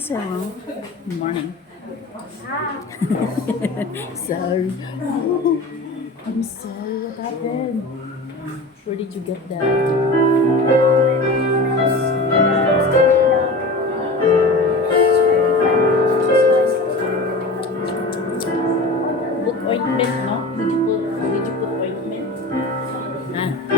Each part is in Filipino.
Sarong. Good morning. Sorry. I'm sorry. What happened? Where did you get that? Put ointment, no? Did you put ointment? Ah.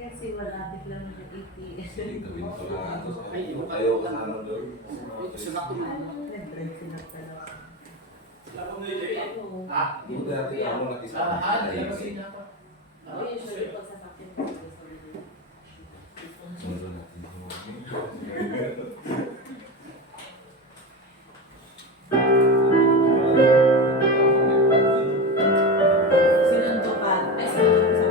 Kasi wala biglang nag-ATS. Ayaw ka na lang doon. Yung dati ako nag-isa. Sundo natin. Sinundo ka. Ay, sinundo sa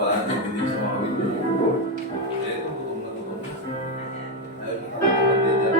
Wala na, hindi siya makawin doon. Eh, gutom na. Ayaw na talaga mag-dead.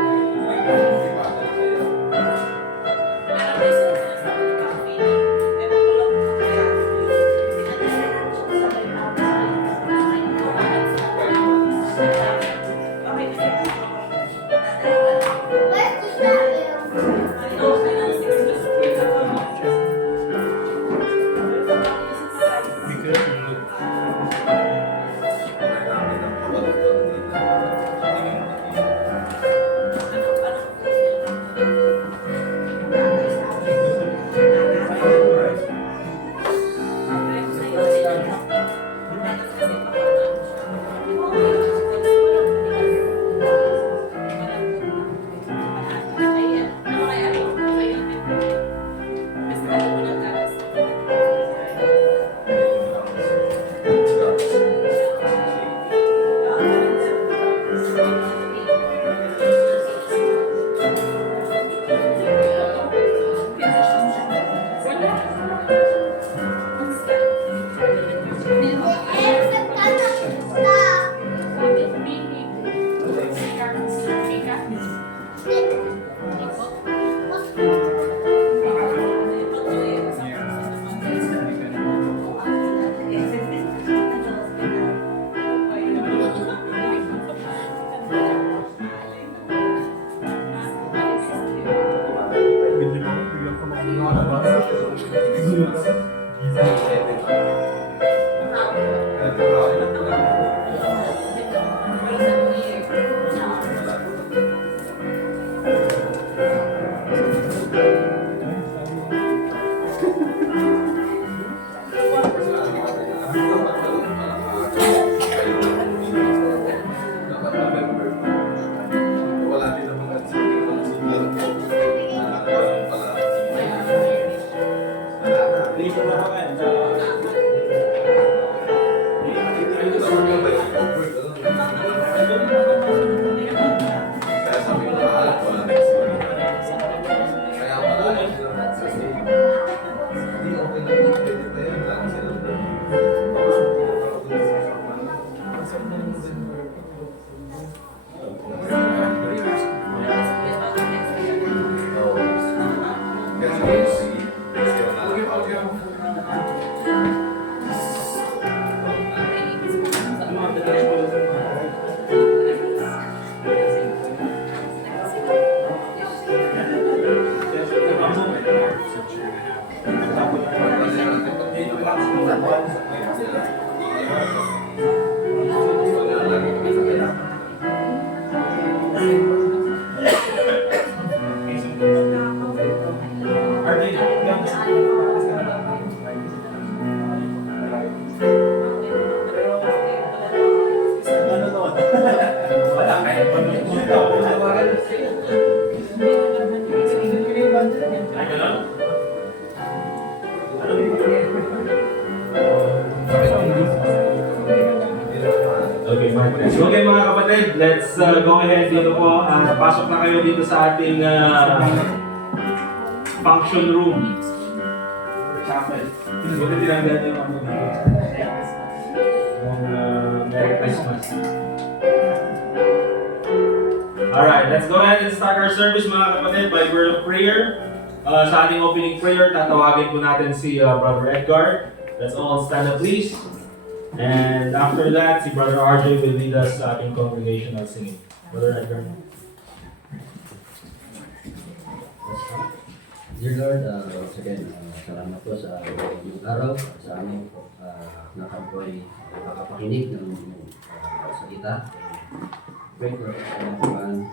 Iwasan siya. Okay mga kapatid, let's go ahead dito po. Pasok na kayo dito sa ating function room. Chapel. Buti tinanggal yung ano dito. Merry Christmas. Alright, let's go ahead and start our service mga kapatid by word of prayer. Sa ating opening prayer, tatawagin po natin si Brother Edgar. Let's all stand up please. And after that, si Brother RJ will lead us sa ating congregational singing. Brother Edgar. Dear Lord, once again, salamat po sa inyong araw, sa amin po na kami po ay makakapakinig ng salita. Pray for us naman,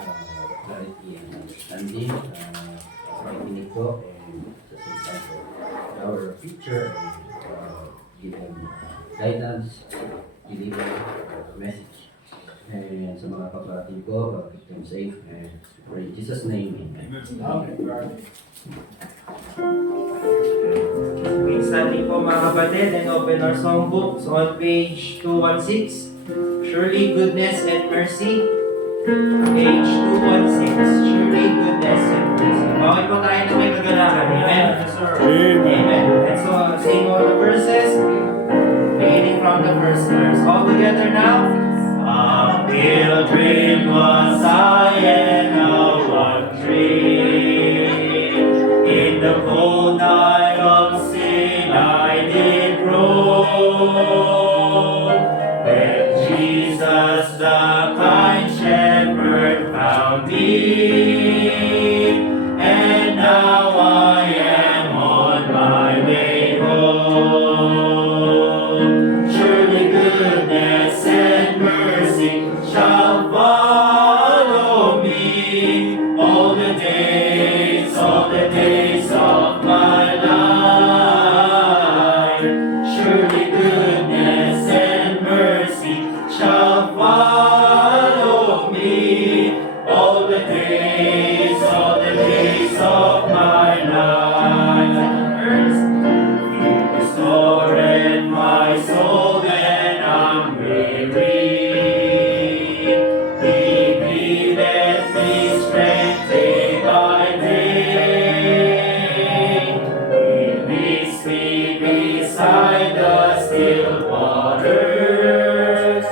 clarity and understanding, pakikinig po, and sa same time po, our future, and give them guidance, deliver the message. And sa mga kapatid ko, keep them safe, and pray in Jesus' name, amen. We standing po mga kapatid and open our songbooks on page 216. Surely goodness and mercy. Page 216. Surely goodness and mercy. Bawal po tayo na may kagalakan. Amen? Yes, sir. Amen. And so, sing all the verses. Beginning from the first verse. All together now. A pilgrim was I and a wandering. In the cold night of sin I did roam. When Jesus the kind shepherd found me, and now I am on my way home. Surely goodness and mercy shall follow me all the days of my life. Surely goodness and mercy shall follow me all the days of my life. He restored my soul when I'm weary. He giveth me strength day by day. He leads me beside the still waters.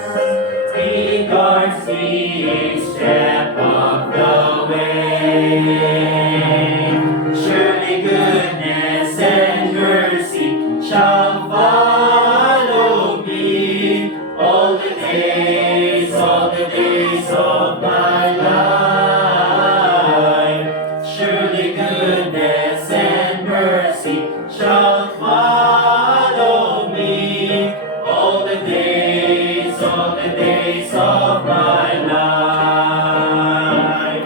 He guards me each step of the way. Surely goodness and mercy shall follow me all the days of my life. Surely goodness and mercy shall follow me all the days of my life.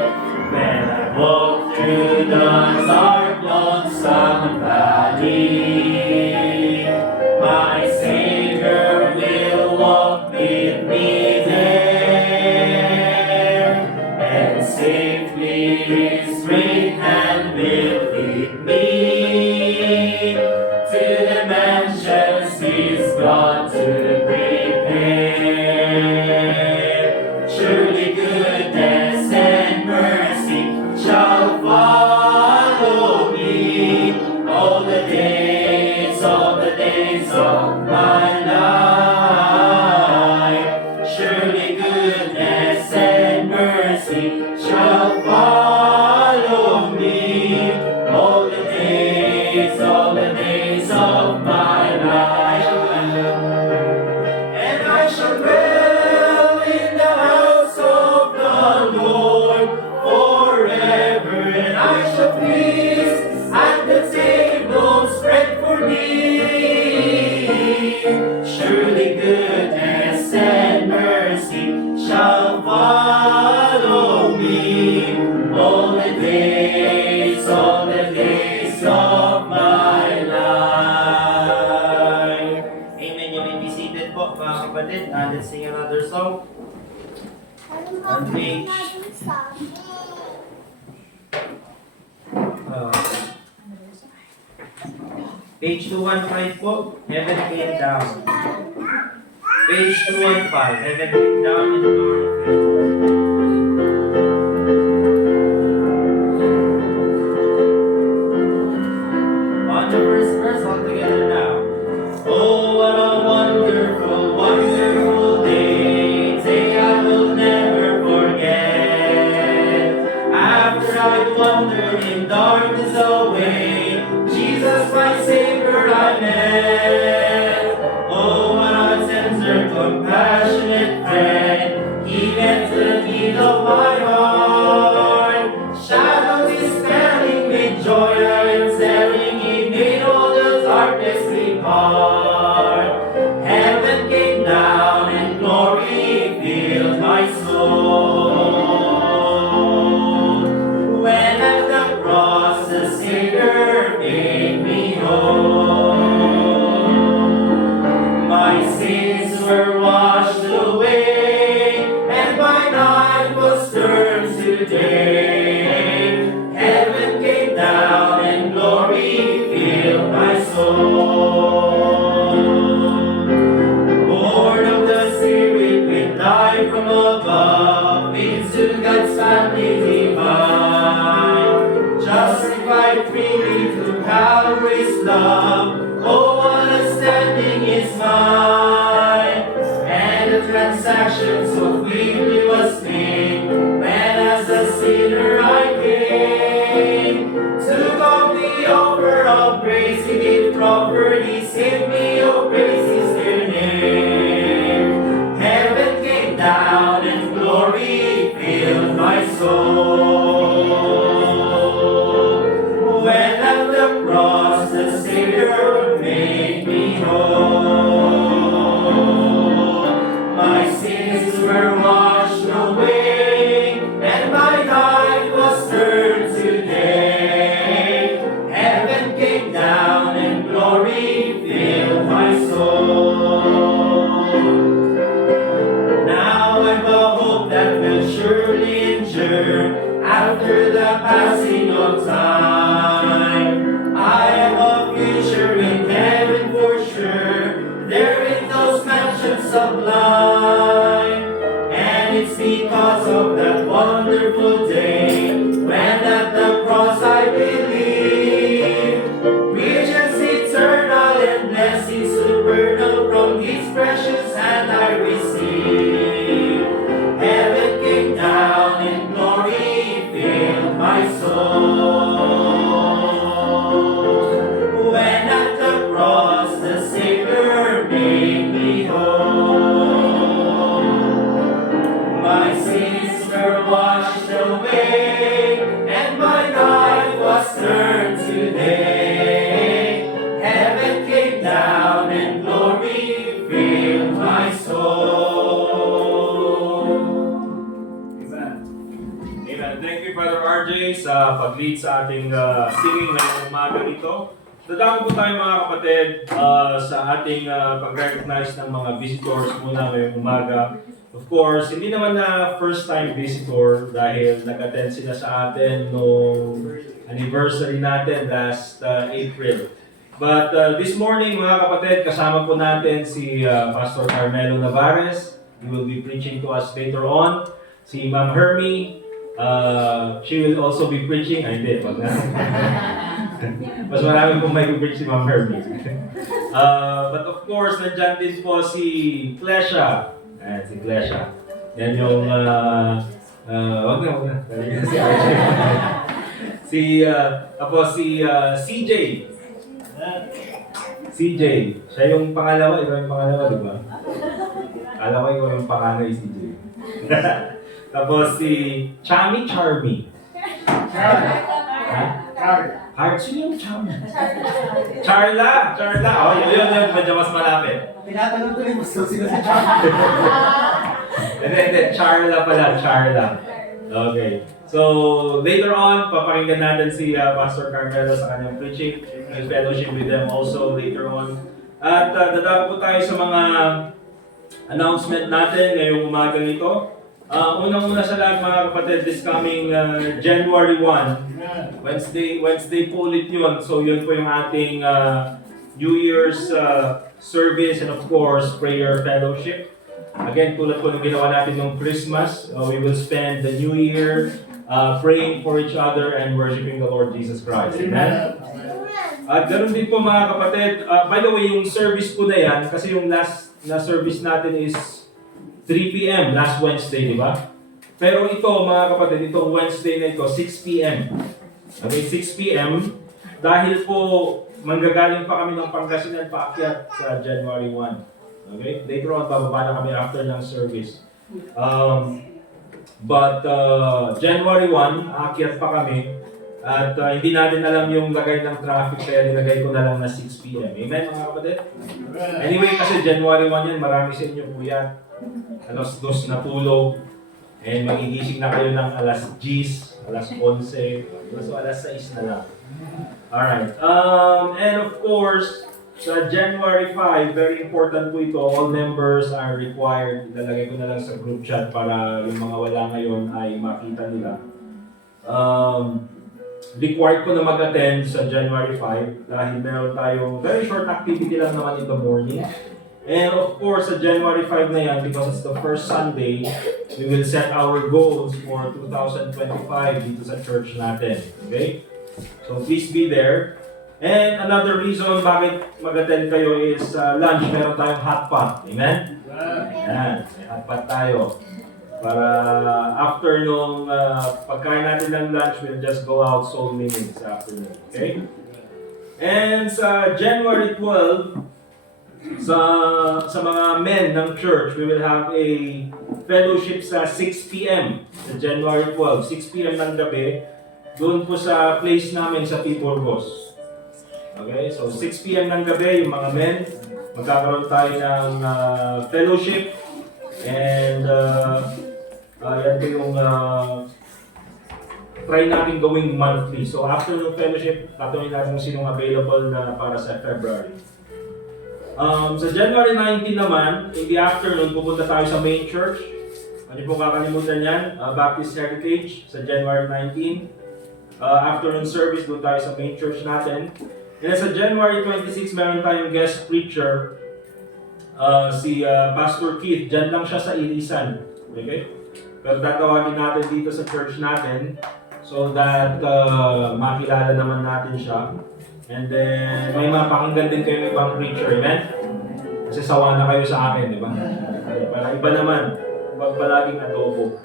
When I walk through the dark lonesome valley, my Savior will walk with me there, and safely His right hand will lead me to the mansions He's gone to prepare. Surely goodness and mercy shall follow me all the days of my life. Surely goodness and mercy shall follow me all the days of my life. And I shall dwell in the house of the Lord forever, and I shall feast at the table spread for me. Surely goodness and mercy shall follow me all the days of my life. Amen. You may be seated po, mga kapatid. Let's sing another song. On page page 215 po, Heaven Came Down. Page 215, Heaven Came Down in the power of faith. On the first verse, all together now. Oh, what a wonderful, wonderful day, day I will never forget. After I wander in darkness away, Jesus my Savior I met. Oh, what a night was turned to day. Heaven came down and glory filled my soul. Born of the Spirit with life from above, into God's family divine, justified freely through Calvary's love. Oh, what a standing is mine, and the transaction so freely was made, when as a sinner I came, took off the offer of grace He did proffer, He saved me, oh praise His dear name. Heaven came down and glory filled my soul, when at the cross the Savior made me whole. My sins were washed away, and my night was turned to day. Heaven came down and glory filled my soul. Now I've a hope that will surely endure after the passing of time. I have a future in heaven for sure, there in those mansions sublime. And it's because of that wonderful day, when at the cross I believe, riches eternal and blessings supernal from His precious hand I receive. Heaven came down and glory filled my soul, when at the cross the Savior made me whole. My sins were washed away, and my night was turned to day. Heaven came down and glory filled my soul. Amen. Amen. Thank you, Brother RJ, sa pag-lead sa ating singing ngayong umaga dito. Dadako po tayo mga kapatid sa ating pag-recognize ng mga visitors muna ngayong umaga. Of course, hindi naman na first time visitor dahil nag-attend sila sa atin noong anniversary natin last April. But this morning mga kapatid, kasama po natin si Pastor Carmelo Navarez. He will be preaching to us later on. Si Ma'am Hermie, she will also be preaching. Ay, hindi, wag na. Mas marami pong may preach si Ma'am Hermie. But of course, nandyan din po si Klesha. Ayan, si Klesha. Yan yung, wag na. Tapos si CJ. CJ. Siya yung pangalawa, ikaw yung pangalawa, di ba? Alam ko ikaw yung panganay, CJ. Tapos si Chami Charmy. Heart, sino yung Chami? Charla! Oh, yun, medyo mas malapit. Tinatanong ko rin, mas sino si Charla. Hindi, Charla pala, Charla. Okay. So, later on, papakinggan natin si Pastor Carmelo sa kanyang preaching. May fellowship with them also later on. At dadako po tayo sa mga announcement natin ngayong umaga nito. Unang-una sa lahat mga kapatid, this coming January 1, Wednesday po ulit yun. So yun po yung ating New Year's service and of course, prayer fellowship. Again, tulad po ng ginawa natin ng Christmas, we will spend the New Year praying for each other and worshiping the Lord Jesus Christ. Amen? At ganoon din po mga kapatid, by the way, yung service po na yan, kasi yung last na service natin is 3 p.m. last Wednesday, di ba? Pero ito mga kapatid, itong Wednesday na ito, 6 p.m. Okay, 6 p.m. Dahil po manggagaling pa kami ng Pangasinan paakyat sa January 1. Okay? Later on, bababa na kami after ng service. But January 1, aakyat pa kami. At hindi natin alam yung lagay ng traffic, kaya nilagay ko na lang na 6 p.m. Amen mga kapatid? Anyway, kasi January 1 yan, marami sa inyo po yan. Alas 2 na tulog. And magigising na kayo ng alas 10, alas 11. So alas 6 na lang. Alright. And of course, Sa January 5, very important po ito, all members are required. Ilalagay ko na lang sa group chat para yung mga wala ngayon ay makita nila. Required ko na mag-attend sa January 5 dahil meron tayong very short activity lang naman in the morning. And of course, sa January 5 na yan, because it's the first Sunday, we will set our goals for 2025 dito sa church natin. Okay? So please be there. And another reason bakit mag-attend kayo is lunch. Meron tayong hot pot. Amen? Ayan, may hot pot tayo. Para after nung pagkain natin ng lunch, we'll just go out soul winning this afternoon. Okay? And sa January 12, sa mga men ng church, we will have a fellowship sa 6 p.m. sa January 12. 6 p.m. ng gabi. Doon po sa place namin sa Piporgos. Okay, so 6 p.m. ng gabi, yung mga men, magkakaroon tayo ng fellowship. And yan po yung try natin gawing monthly. So after yung fellowship, tatanungin natin kung sinong available na para sa February. Sa January 19 naman, in the afternoon, pupunta tayo sa main church. Ano po kakalimutan yan? Baptist Heritage sa January 19. Afternoon service, doon tayo sa main church natin. And sa January 26, meron tayong guest preacher, si Pastor Keith. Diyan lang siya sa Ilisan. Okay? Pero tatawagin natin dito sa church natin so that makilala naman natin siya. And then, may mapakinggan din kayo ng ibang preacher. Amen? Kasi sawa na kayo sa akin, di ba? Para iba naman. Huwag palaging adobo.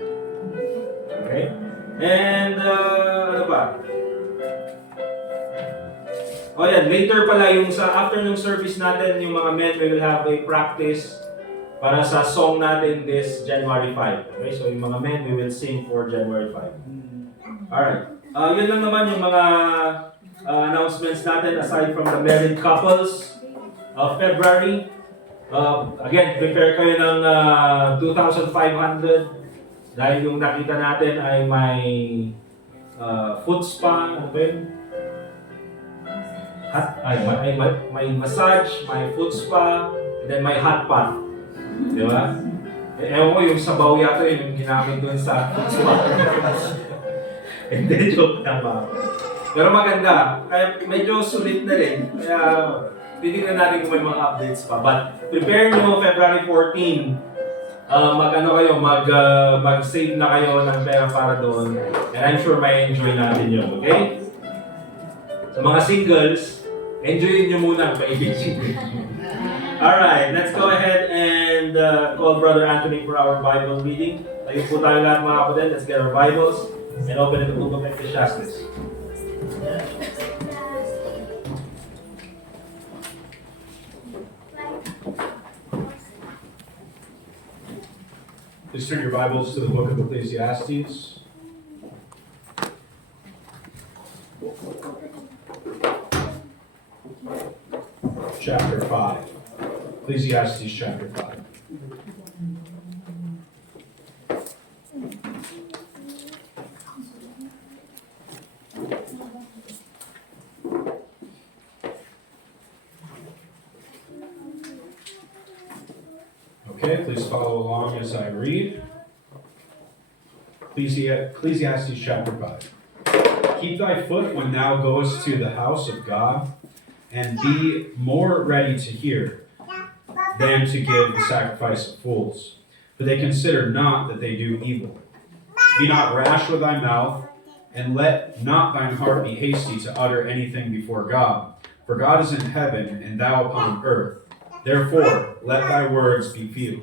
Okay? And, ano pa? O yan, later pala yung sa afternoon service natin, yung mga men, we will have a practice para sa song natin this January 5. Okay, so yung mga men, we will sing for January 5. Alright. Yun lang naman yung mga announcements natin aside from the married couples of February. Again, prepare kayo ng 2,500 dahil yung nakita natin ay may foot spa, ano ba yun? May massage, may foot spa, and then may hot pot. Di ba? Ewan ko, yung sabaw yata yung ginamit dun sa foot spa. Hindi, joke na ba? Pero maganda. Kaya medyo sulit na rin. Kaya titignan natin kung may mga updates pa. But prepare nyo February 14. Mag-save na kayo ng pera para doon. And I'm sure may enjoy natin yun. Okay? Sa mga singles, enjoyin nyo muna ang paibigin. Alright, let's go ahead and call Brother Anthony for our Bible reading. Tayo po tayo lahat mga kapatid. Let's get our Bibles and open the book of Ecclesiastes. Please turn your Bibles to the book of Ecclesiastes. Chapter 5. Ecclesiastes chapter 5. Okay, please follow along as I read. Ecclesiastes chapter 5. Keep thy foot when thou goest to the house of God, and be more ready to hear than to give the sacrifice of fools. For they consider not that they do evil. Be not rash with thy mouth, and let not thine heart be hasty to utter anything before God. For God is in heaven, and thou upon earth. Therefore, let thy words be few.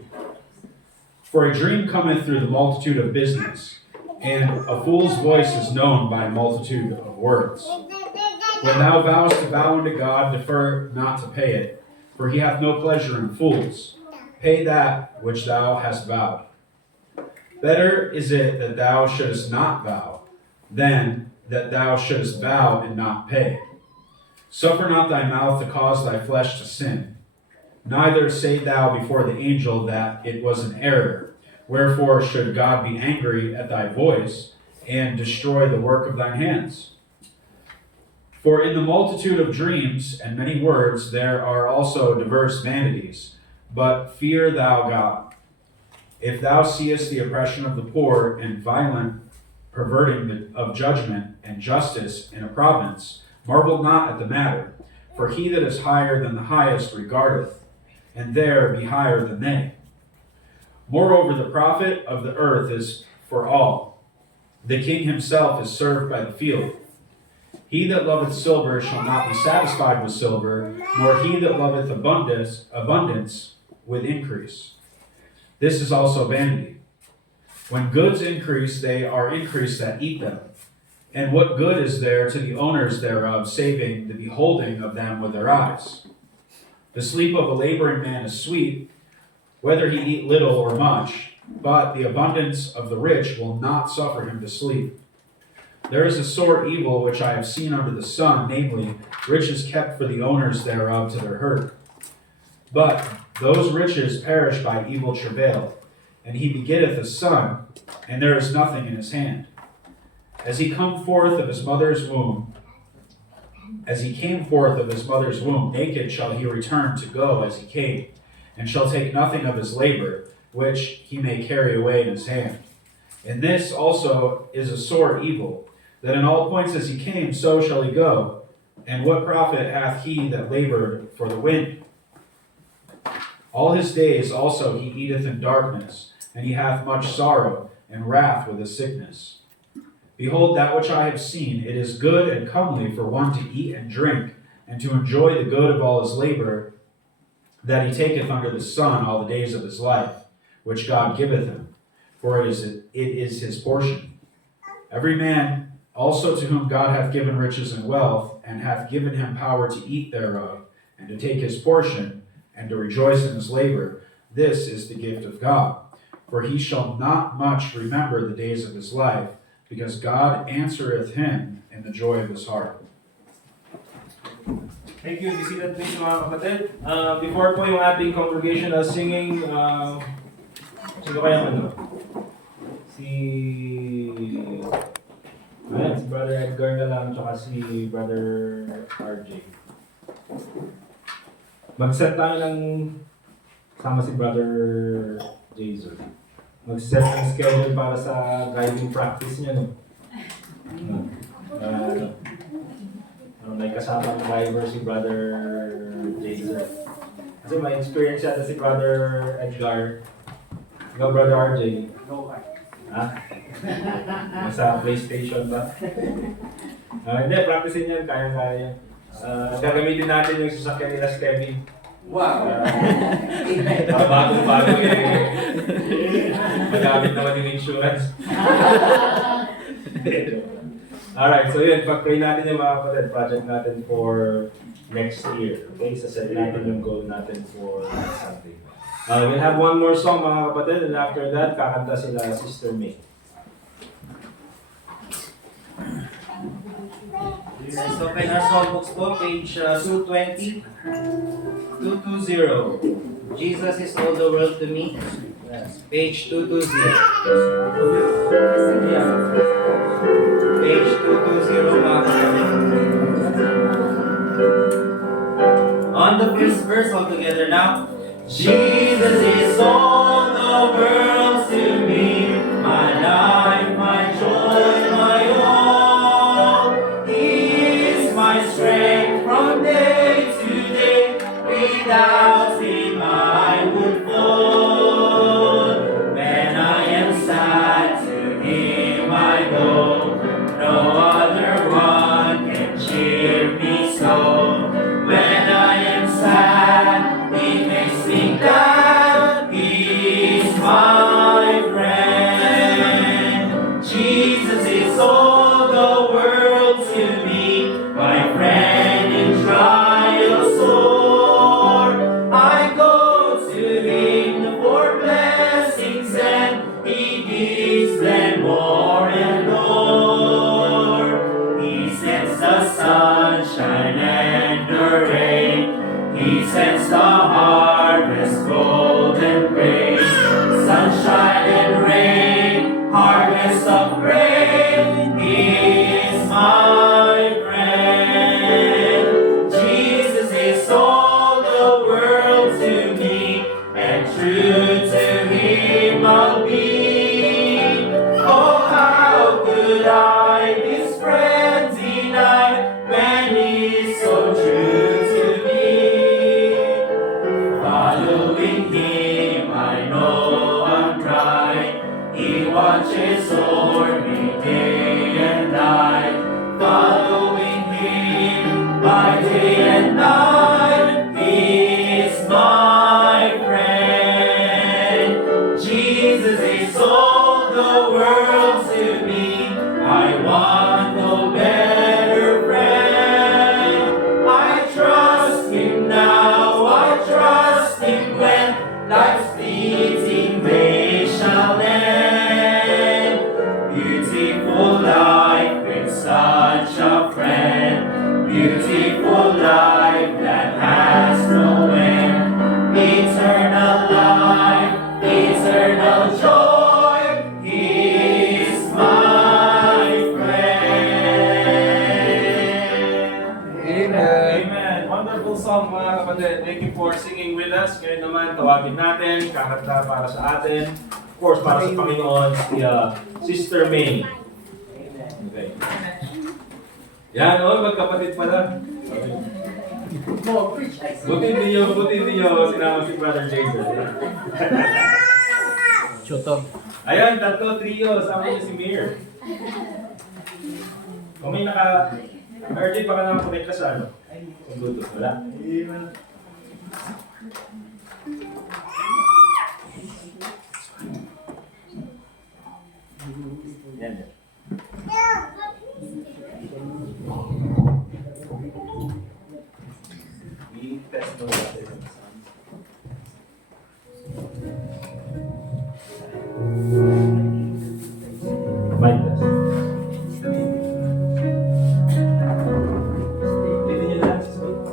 For a dream cometh through the multitude of business, and a fool's voice is known by a multitude of words. When thou vowest to vow unto God, defer not to pay it, for he hath no pleasure in fools. Pay that which thou hast vowed. Better is it that thou shouldest not vow, than that thou shouldest vow and not pay. Suffer not thy mouth to cause thy flesh to sin. Neither say thou before the angel that it was an error. Wherefore should God be angry at thy voice, and destroy the work of thine hands? For in the multitude of dreams and many words there are also diverse vanities. But fear thou God. If thou seest the oppression of the poor and violent perverting of judgment and justice in a province, marvel not at the matter. For he that is higher than the highest regardeth, and there be higher than they. Moreover, the profit of the earth is for all. The king himself is served by the field. He that loveth silver shall not be satisfied with silver, nor he that loveth abundance with increase. This is also vanity. When goods increase, they are increased that eat them. And what good is there to the owners thereof, saving the beholding of them with their eyes? The sleep of a laboring man is sweet, whether he eat little or much, but the abundance of the rich will not suffer him to sleep. There is a sore evil which I have seen under the sun, namely, riches kept for the owners thereof to their hurt. But those riches perish by evil travail, and he begetteth a son, and there is nothing in his hand. As he came forth of his mother's womb, naked shall he return to go as he came, and shall take nothing of his labor, which he may carry away in his hand. And this also is a sore evil, that in all points as he came, so shall he go. And what profit hath he that labored for the wind? All his days also he eateth in darkness, and he hath much sorrow and wrath with his sickness. Behold, that which I have seen, it is good and comely for one to eat and drink, and to enjoy the good of all his labor, that he taketh under the sun all the days of his life, which God giveth him, for it is his portion. Every man also to whom God hath given riches and wealth, and hath given him power to eat thereof, and to take his portion, and to rejoice in his labor, this is the gift of God. For he shall not much remember the days of his life, because God answereth him in the joy of his heart. Thank you. Be seated please mga kapatid. Before po yung ating congregational singing, sino kaya ano? Si Brother Edgar na lang, tsaka si Brother RJ. Mag-set tayo ng sama si Brother Jason. Mag-set ng schedule para sa driving practice niya, no? May kasama ng driver si Brother Jason. Kasi may experience yata si Brother Edgar. Ikaw, Brother RJ. Ha? Nasa PlayStation ba? Hindi, practicein yan. Kaya-kaya. Gagamitin natin yung sasakyan nila Stevie. Wow! Bagong-bago eh. Magamit naman yung insurance. Alright, so yun. Pag-pray natin yung mga kapatid, project natin for next year. Okay, saset natin yung goal natin for next Sunday. We'll have one more song mga kapatid, and after that, kakanta sila Sister May. Let's open our songbooks po, page 220. 220. Jesus is all the world to me. Yes. Page 220. Page 220 mga kapatid. On the first verse all together now. Jesus is all the world to me, my life, my joy, my all. He is my strength from day to day. Without him I would fall. When I am sad, to him I go. No other one can cheer me so. When I am sad, he makes me glad. He is my friend. Jesus is all the world to me, my friend in trial sore. I go to him for blessings, and he gives them more and more. He sends the sunshine and the rain. He sends the harvest, gold and grain. Sunshine and rain, harvest of grain. He is my friend. Beautiful life with such a friend. Beautiful life that has no end. Eternal life, eternal joy. He is my friend. Amen. Wonderful song mga kapatid. Thank you for singing with us. Ngayon naman, tawagin natin, kakanta para sa atin. Of course, para sa Panginoon, si Sister May. Okay. Yan, magkapatid pala. Okay. Buti hindi nyo sinama si Brother Jason. Chuto. Ayan, tatlo, trio, sama niyo si Mir. Kung may RJ, baka nakakonect ka sa ano? Sa Bluetooth, wala? Yan. I-test mo natin yung sound. Mic test. Dito nyo lang si Smith.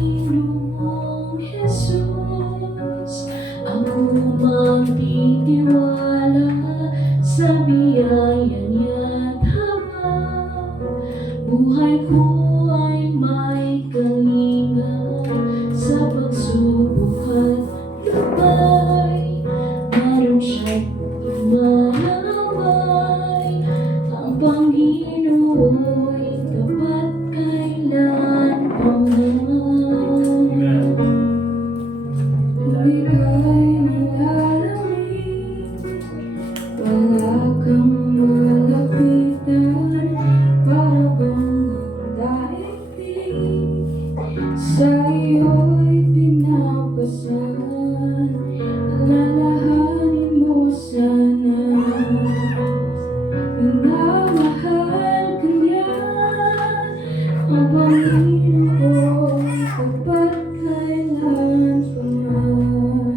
Panginoong Jesus, ako magtitiwala sa biyaya niya't habang buhay ko ay may kalinga sa pagsubok at labay. Naroon siya'y lumalaway, ang Panginoo'y tapat kailan pa man. Ibigay ng lalamig, wala kang malapitan, para bang ang daigdig sa iyo'y pinapasan. Alalahanin mo sana, minamahal ka niya, ang Panginoon tapat kailan pa man.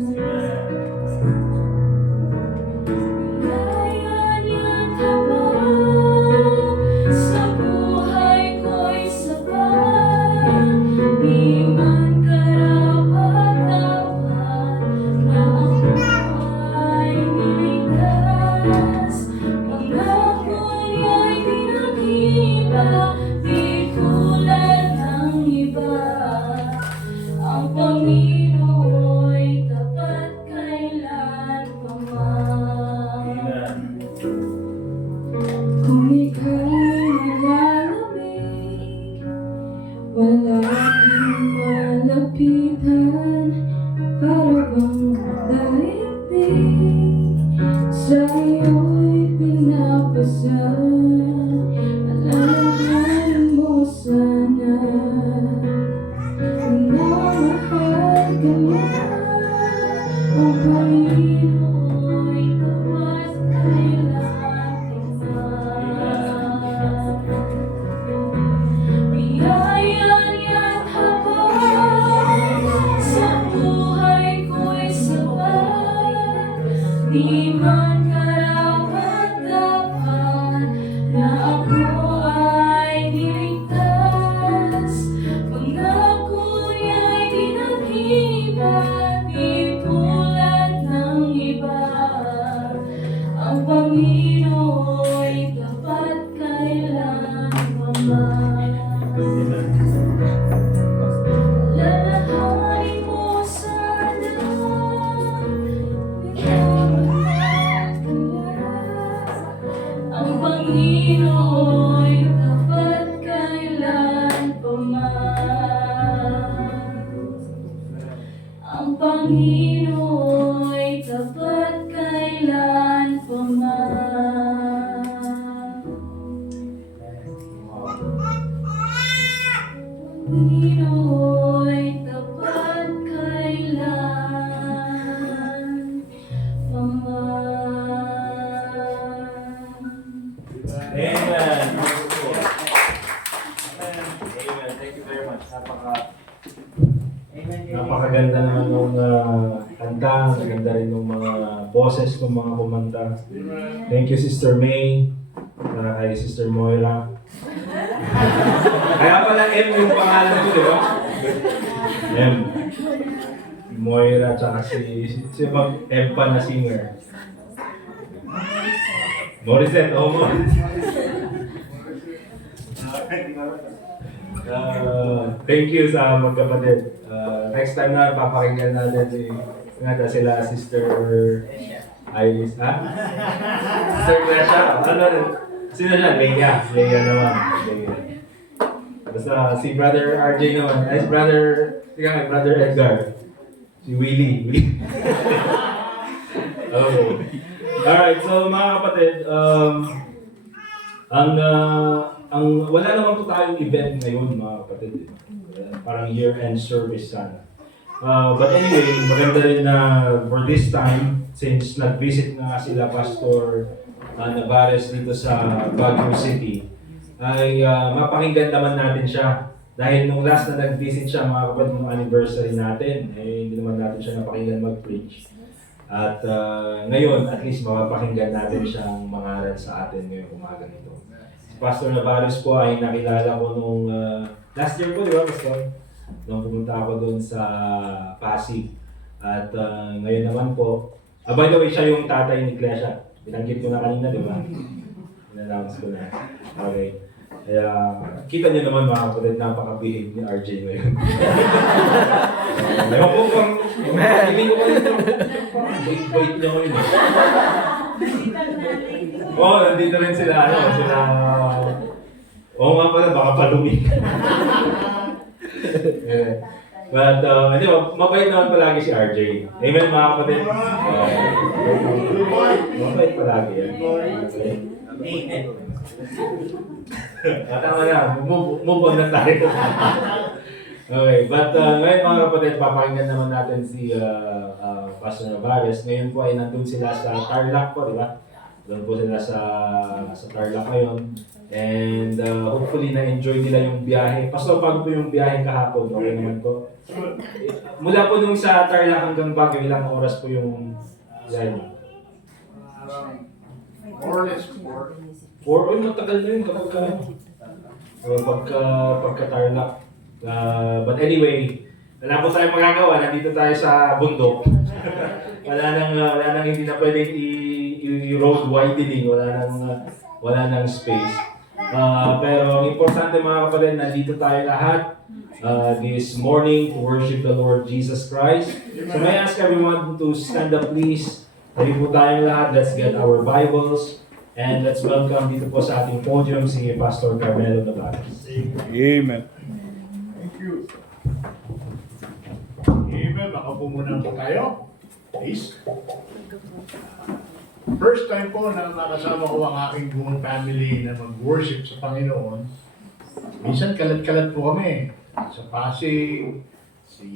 Biyaya niya't habang sa buhay ko'y sapat, di man karapat-dapat na ako ay niligtas. Pangako niya'y pinag-iba, di tulad ng iba. Ang Panginoo'y tapat kailan pa man. Kung ika'y nalalamig, wala kang malapitan, para bang daigdig sa iyo'y pinapasan. Alalahanin mo sana, minamahal ka niya, ang Panginoo'y tapat kailan pa man. Biyaya niya't habang sa buhay ko'y sapat, di man karapat-dapat na ako ay niligtas. Pangako niya'y pinag-iba, di tulad ng iba. Ang Panginoo'y tapat kailan pa man. Lalahanin mo sana, minamahal ka niya, ang Panginoo'y tapat kailan pa man. Ang Panginoo'y tapat kailan pa man. Panginoon Napakaganda naman ng kanta, maganda rin ng mga boses ng mga kumanta. Thank you Sister May, kay Sister Moira. Kaya pala M yung pangalan ko, di ba? M. Moira tsaka si M pa na singer. Morissette, thank you sa magkapatid. Next time na papakinggan natin sila Sister Iris, ha? Sister Gresha? Sino siya? Leia naman. Leia. Basta si Brother RJ naman. Ay, Brother Edgar. Si Willie. Okay. Alright, so mga kapatid, ang wala naman po tayong event ngayon mga kapatid. Parang year-end service sana. But anyway, maganda rin na for this time, since nag-visit na sila Pastor Navarez dito sa Baguio City, ay mapakinggan naman natin siya. Dahil nung last na nag-visit siya mga kapatid, nung anniversary natin, hindi naman natin siya napakinggan mag-preach. At ngayon, at least mapapakinggan natin siyang mangaral sa atin ngayong umaga nito. Si Pastor Navarez po ay nakilala ko nung last year po, di ba Pastor? Nung pumunta ako doon sa Pasig. At ngayon naman po, by the way, siya yung tatay ni Klesha. Binanggit ko na kanina, di ba? In-announce ko na. Okay. Kaya, kita niyo naman mga kapatid, napaka-behave ni RJ ngayon. Ewan ko kung, hindi ko kayo ito. Wait niya ngayon. Oo, nandito rin sila, oo nga pala, baka palumi. But, mabait naman palagi si RJ. Amen mga kapatid? Mabait palagi yan. Amen. Tama na, move on na tayo. Okay, but ngayon mga kapatid, papakinggan naman natin si Pastor Navarez. Ngayon po ay nandun sila sa Tarlac po, di ba? Doon po sila sa Tarlac ngayon. And hopefully na-enjoy nila yung biyahe. Pastor, paano po yung biyahe kahapon? Okay naman po? Mula po nung sa Tarlac hanggang Baguio, ilang oras po yung biyahe niyo? More or less 4. Matagal na yun pagka Tarlac. But anyway, wala po tayong magagawa. Nandito tayo sa bundok. wala nang hindi na pwedeng i-road widening. Wala nang space. Pero ang importante mga kapatid, nandito tayo lahat this morning to worship the Lord Jesus Christ. So may I ask everyone to stand up please. Tayo po tayong lahat. Let's get our Bibles. And let's welcome dito po sa ating podium si Pastor Carmelo Navarez. Amen. Thank you. Amen. Baka po muna po tayo. Please. First time po na nakasama ko ang aking buong family na mag-worship sa Panginoon. Minsan kalat-kalat po kami. Sa Pasig, si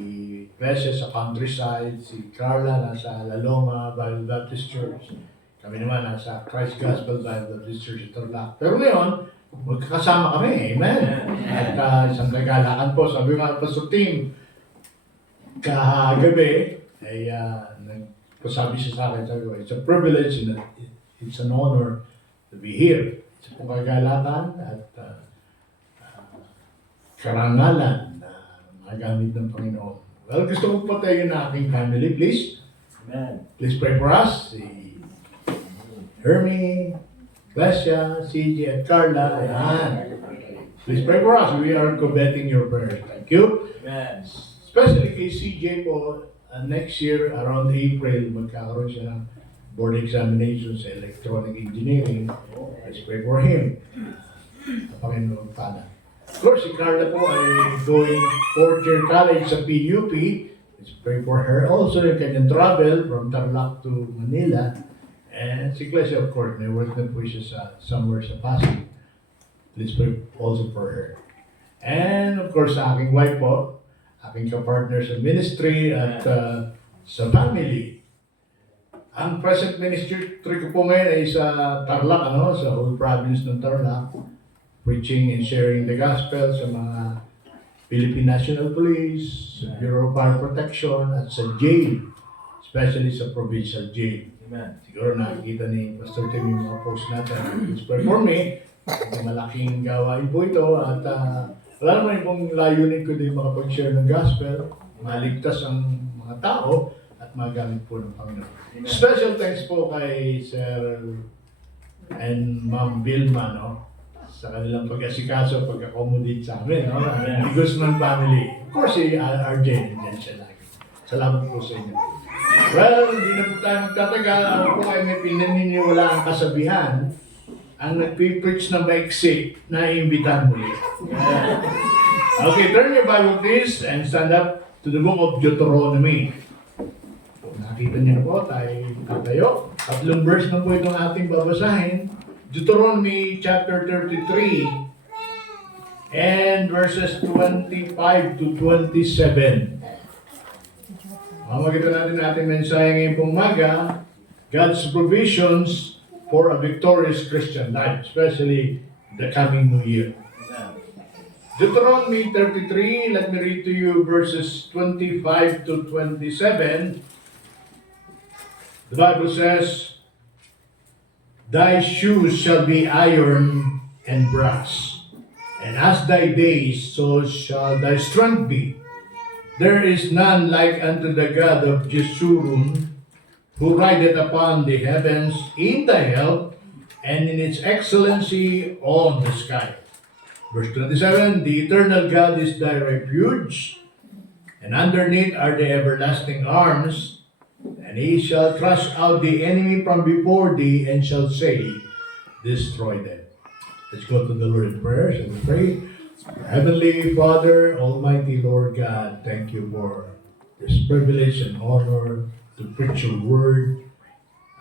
Precious sa countryside, si Carla nasa Laloma Bible Baptist Church. Kami naman nasa Christ Gospel Bible Baptist Church sa Tarlac. Pero ngayon, magkakasama kami. Amen. At isang kagalakan po. Sabi nga pa sa team, kagabi, ay nagpasabi siya sa akin, sabi ko, it's a privilege and it's an honor to be here. Isa pong kagalakan at karangalan na magamit ng Panginoon. Well, gusto ko patayin na aking family, please. Amen. Please pray for us. Si Hermie, Glacia, CJ, at Carla. Ayan. Please pray for us. We are coveting your prayers. Thank you. Amen. Especially kay CJ po, next year, around April, magkakaroon siya ng board examination sa electronic engineering. Let's pray for him. Panginoon Pana. Of course, si Carla po ay going 4th year college sa PUP. Let's pray for her. Also, yung kanyang travel from Tarlac to Manila. And si Glacia, of course, may work na po siya somewhere sa Pasig. Let's pray also for her. And of course, sa aking wife po, aking kapartner sa ministry at sa family. Ang present ministry ko po ngayon ay sa Tarlac, sa whole province ng Tarlac, preaching and sharing the gospel sa mga Philippine National Police, sa Bureau of Fire Protection, at sa jail, especially sa provincial jail. Amen. Siguro nakikita ni Pastor Tim yung mga post natin. It's pray for me. Malaking gawain po ito at wala naman pong layunin ko din makapag-share ng gospel, maligtas ang mga tao at magamit po ng Panginoon. Amen. Special thanks po kay Sir and Ma'am Vilma, no? Sa kanilang pag-asikaso, pag-accommodate sa amin, no? Amen. The Guzman family. Of course, si RJ, nandiyan siya lagi. Salamat po sa inyo. Well, hindi na po tayo magtatagal. Ako po ay may pinaniniwalaang kasabihan. Ang nagpipreach na maiksi na imbitahan muli. Okay, turn your Bible please and stand up to the book of Deuteronomy. Kung nakita niyo na po, tayo tatayo. 3 verse na po itong ating babasahin. Deuteronomy chapter 33 and verses 25 to 27. Makikita natin ating mensahe ngayong pong umaga, God's provisions for a victorious Christian life, especially the coming new year. Deuteronomy 33, let me read to you verses 25 to 27. The Bible says, "Thy shoes shall be iron and brass, and as thy days, so shall thy strength be. There is none like unto the God of Jeshurun, who rideth upon the heavens in thy help, and in its excellency on the sky." Verse 27, "The eternal God is thy refuge, and underneath are the everlasting arms, and he shall thrust out the enemy from before thee, and shall say, Destroy them." Let's go to the Lord in prayer, and we pray. Heavenly Father, Almighty Lord God, thank you for this privilege and honor to preach your word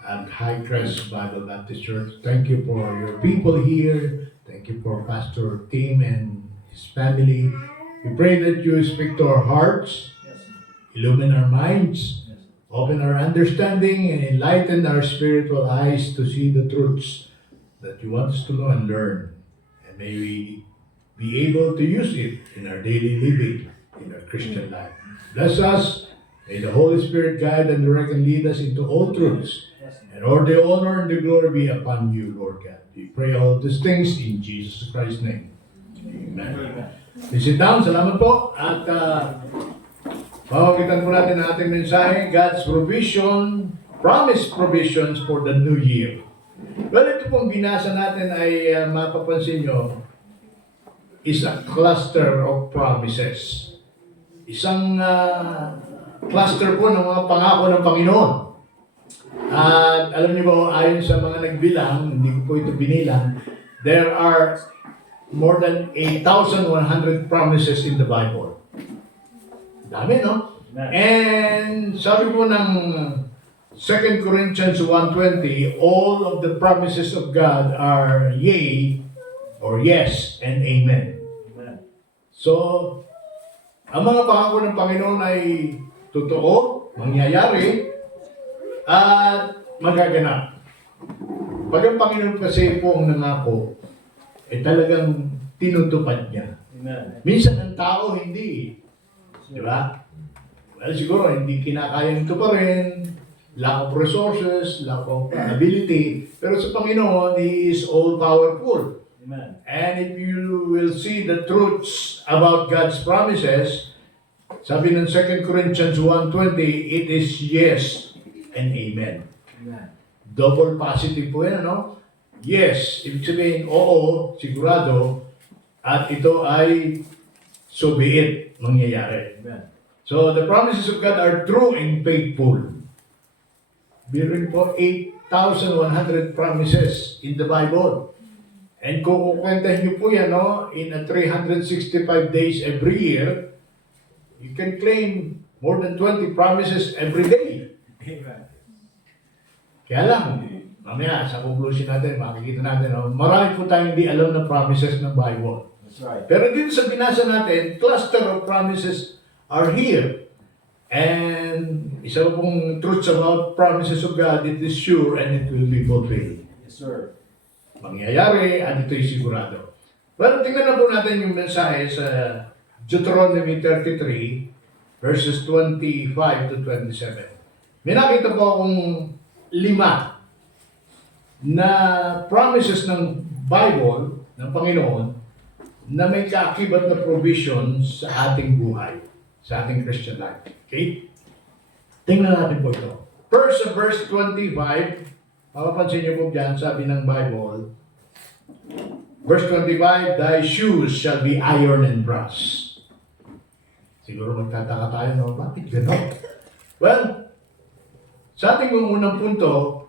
at High Crest Bible Baptist Church. Thank you for your people here. Thank you for Pastor Tim and his family. We pray that you speak to our hearts, illumine our minds, open our understanding, and enlighten our spiritual eyes to see the truths that you want us to know and learn. And may we be able to use it in our daily living, in our Christian life. Bless us. May the Holy Spirit guide and direct and lead us into all truths. And all the honor and the glory be upon you, Lord God. We pray all these things in Jesus Christ's name. Amen. Please sit down. Salamat po. At pawakitan po natin ang ating mensahe, God's provision, promised provisions for the new year. Well, ito pong binasa natin ay mapapansin nyo, is a cluster of promises. Isang cluster po ng mga pangako ng Panginoon. At alam niyo ba, ayon sa mga nagbilang, hindi ko po ito binilang, there are more than 8,100 promises in the Bible. Dami, no? And sabi po ng 2 Corinthians 1:20, all of the promises of God are yea, or yes, and amen. So, ang mga pangako ng Panginoon ay totoo, mangyayari, at magaganap. Pag ang Panginoon kasi po ang nangako, ay talagang tinutupad niya. Amen. Minsan ang tao hindi. Di ba? Well, siguro hindi kinakayang ito pa rin, lack of resources, lack of ability, pero sa Panginoon, He is all-powerful. Amen. And if you will see the truths about God's promises, sabi ng 2 Corinthians 1:20, it is yes and amen. Amen. Double positive po yan, no? Yes, ibig sabihin, oo, sigurado, at ito ay so be it, mangyayari. Amen. So, the promises of God are true and faithful. Meron po 8,100 promises in the Bible. And kung kukwentahin niyo po yan, no, in a 365 days every year, you can claim more than 20 promises every day. Amen. Kaya lang, mamaya sa conclusion natin, makikita natin, no, marami po tayong hindi alam na promises ng Bible. That's right. Pero dito sa binasa natin, cluster of promises are here. And isa pong truths about promises of God, it is sure and it will be fulfilled. Yes, sir. Mangyayari at ito'y sigurado. Well, tingnan na po natin yung mensahe sa Deuteronomy 33, verses 25 to 27. May nakita po akong 5 na promises ng Bible, ng Panginoon, na may kaakibat na provision sa ating buhay, sa ating Christian life. Okay? Tingnan natin po ito. First, sa verse 25, mapapansin niyo po dyan, sabi ng Bible, verse 25, thy shoes shall be iron and brass. Siguro magtataka tayo, no? Bakit gano'n? Well, sa ating unang punto,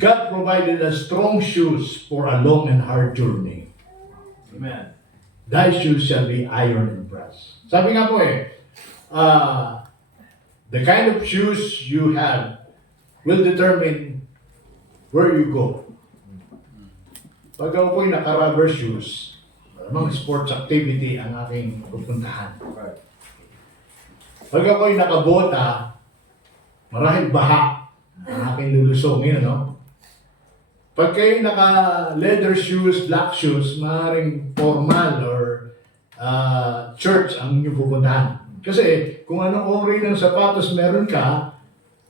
God provided us strong shoes for a long and hard journey. Amen. Thy shoes shall be iron and brass. Sabi nga po the kind of shoes you have will determine where you go. Pag ako po'y naka-rubber shoes, malamang sports activity ang aking pupuntahan. Pag ako'y nakabota, marahil baha ang aking lulusongin, no? Pag kayo naka-leather shoes, black shoes, maaaring formal or church ang inyong pupuntahan. Kasi kung anong uri ng sapatos meron ka,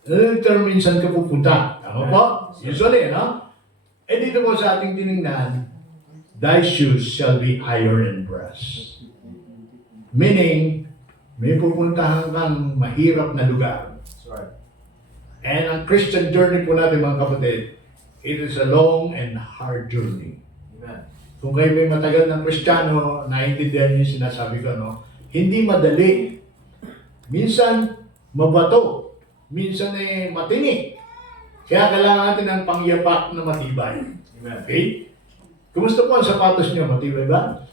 determine saan ka pupunta. Tama po? Usually, no? Eh dito po sa ating tinignan, thy shoes shall be iron and brass. Meaning, may pupuntahan kang mahirap na lugar. That's right. And ang Christian journey po natin mga kapatid, it is a long and hard journey. Amen. Kung kayo may matagal ng Kristiyano, naiintindihan niyo yung sinasabi ko, no? Hindi madali. Minsan, mabato. Minsan matinik. Kaya kailangan natin ng pangyapak na matibay. Amen. Okay? Kumusta po ang sapatos niyo? Matibay ba?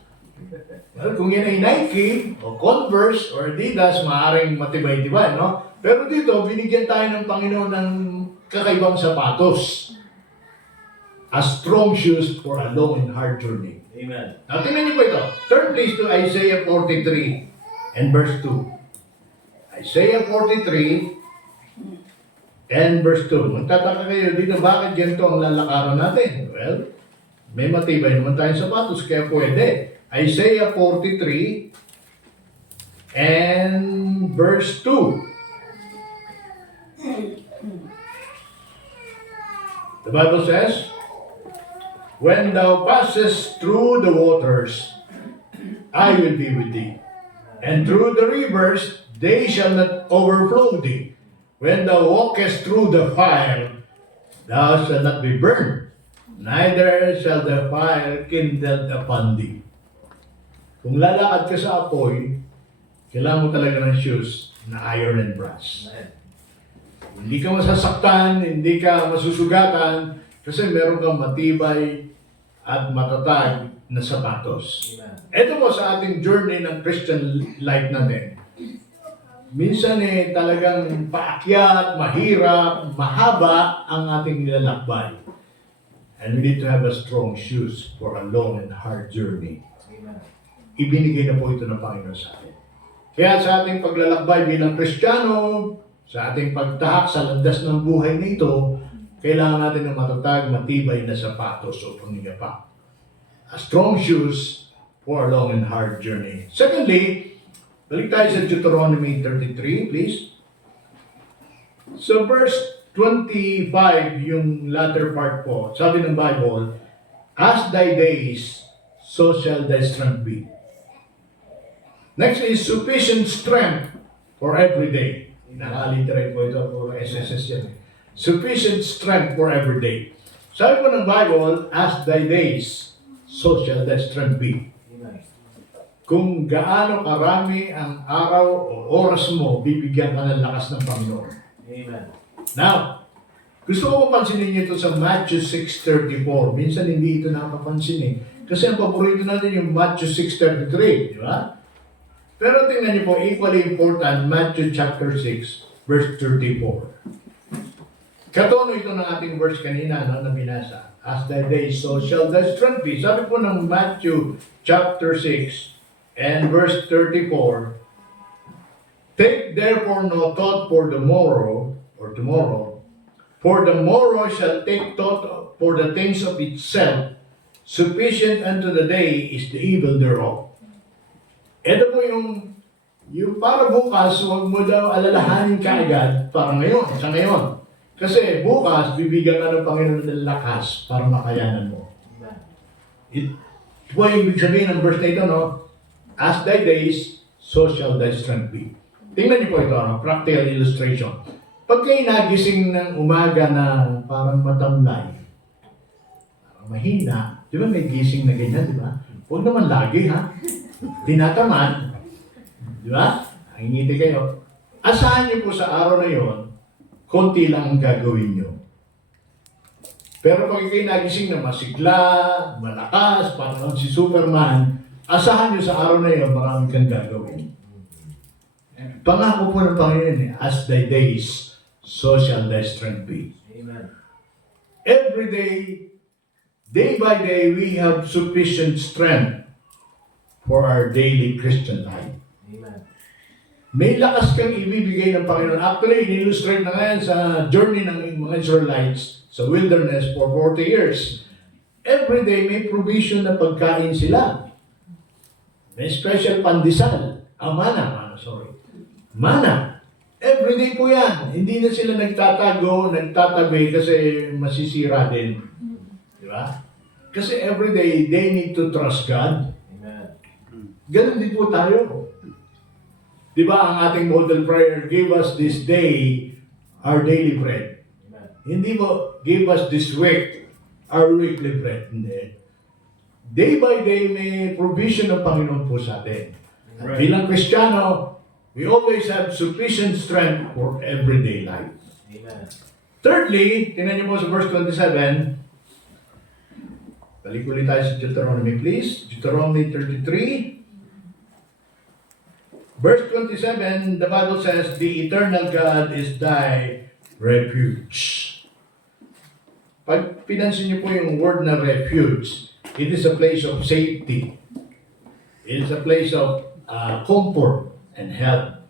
Well, kung yan ay Nike, o Converse, or Adidas, maaaring matibay-tibay, no? Pero dito, binigyan tayo ng Panginoon ng kakaibang sapatos. A strong shoes for a long and hard journey. Amen. Now, tingnan niyo po ito. Turn please to Isaiah 43 and verse 2. Isaiah 43 and verse 2. Magtataka kayo dito, bakit ganito ang lalakaran natin? Well, may matibay naman tayong sapatos, kaya pwede. Isaiah 43 and verse 2. The Bible says, when thou passest through the waters, I will be with thee. And through the rivers, they shall not overflow thee. When thou walkest through the fire, thou shalt not be burned, neither shall the fire kindled upon thee. Kung lalakad ka sa apoy, kailangan mo talaga ng shoes na iron and brass. Amen. Hindi ka masasaktan, hindi ka masusugatan, kasi meron kang matibay at matatag na sapatos. Amen. Ito po sa ating journey ng Christian life natin. Minsan talagang paakyat, mahirap, mahaba ang ating nilalakbay. And we need to have a strong shoes for a long and hard journey. Amen. Ibinigay na po ito ng Panginoon sa atin. Kaya sa ating paglalakbay bilang Kristiyano, sa ating pagtahak sa landas ng buhay na ito, kailangan natin ng matatag, matibay na sapatos o pangyayapa. A strong shoes for a long and hard journey. Secondly, balik tayo sa Deuteronomy 33, please. So verse 25, yung latter part po, sabi ng Bible, as thy days, so shall thy strength be. Next is sufficient strength for every day. Nakaliterate po ito for SSS yan. Sufficient strength for every day. Sabi po ng Bible, as thy days, so shall thy strength be. Amen. Kung gaano karami ang araw o oras mo, bibigyan ka ng lakas ng Panginoon. Amen. Now, gusto ko papansinin niyo ito sa Matthew 6:34. Minsan hindi ito napapansin eh. Kasi ang paborito natin yung Matthew 6:33, di ba? Pero tingnan niyo po, equally important, Matthew chapter 6, verse 34. Katono ito ng ating verse kanina, no, na binasa. As thy days, so shall thy strength be. Sabi po ng Matthew chapter 6 and verse 34, take therefore no thought for the morrow, or tomorrow, for the morrow shall take thought for the things of itself. Sufficient unto the day is the evil thereof. Ito po yung para bukas, huwag mo daw alalahanin kaagad para ngayon, sa ngayon. Kasi bukas, bibigyan ka ng Panginoon ng lakas para makayanan mo. Ito po yung ibig sabihin ng verse na ito, no? As thy days, so shall thy strength be. Tingnan niyo po ito, no? Practical illustration. Pag kayo nagising ng umaga na parang matamlay, parang mahina, di ba may gising na ganyan, di ba? Huwag naman lagi, ha? Tinatamad, di ba? Nangingiti kayo. Asahan niyo po sa araw na yon, konti lang ang gagawin niyo. Pero pag kayo nagising na masigla, malakas, parang si Superman, asahan niyo sa araw na yon, marami kang gagawin. Pangako po ng Panginoon, as thy days, so shall thy strength be. Amen. Every day by day, we have sufficient strength for our daily Christian life. Amen. May lakas kang ibibigay ng Panginoon. Actually, in-illustrate na ngayon sa journey ng mga Israelites sa wilderness for 40 years. Every day, may provision na pagkain sila. May special pandesal. Mana. Every day po yan. Hindi na sila nagtatabi kasi masisira din. Di ba? Kasi every day, they need to trust God. Amen. Ganun din po tayo. Di ba ang ating model prayer, give us this day our daily bread. Amen. Hindi mo, give us this week our weekly bread. Hindi. Day by day, may provision ng Panginoon po sa atin. At bilang Kristiyano, we always have sufficient strength for everyday life. Amen. Thirdly, tingnan niyo po sa verse 27. Balik ulit tayo sa Deuteronomy, please. Deuteronomy 33. Verse 27, the Bible says, the eternal God is thy refuge. Pag pinansin niyo po yung word na refuge, it is a place of safety. It is a place of comfort and help.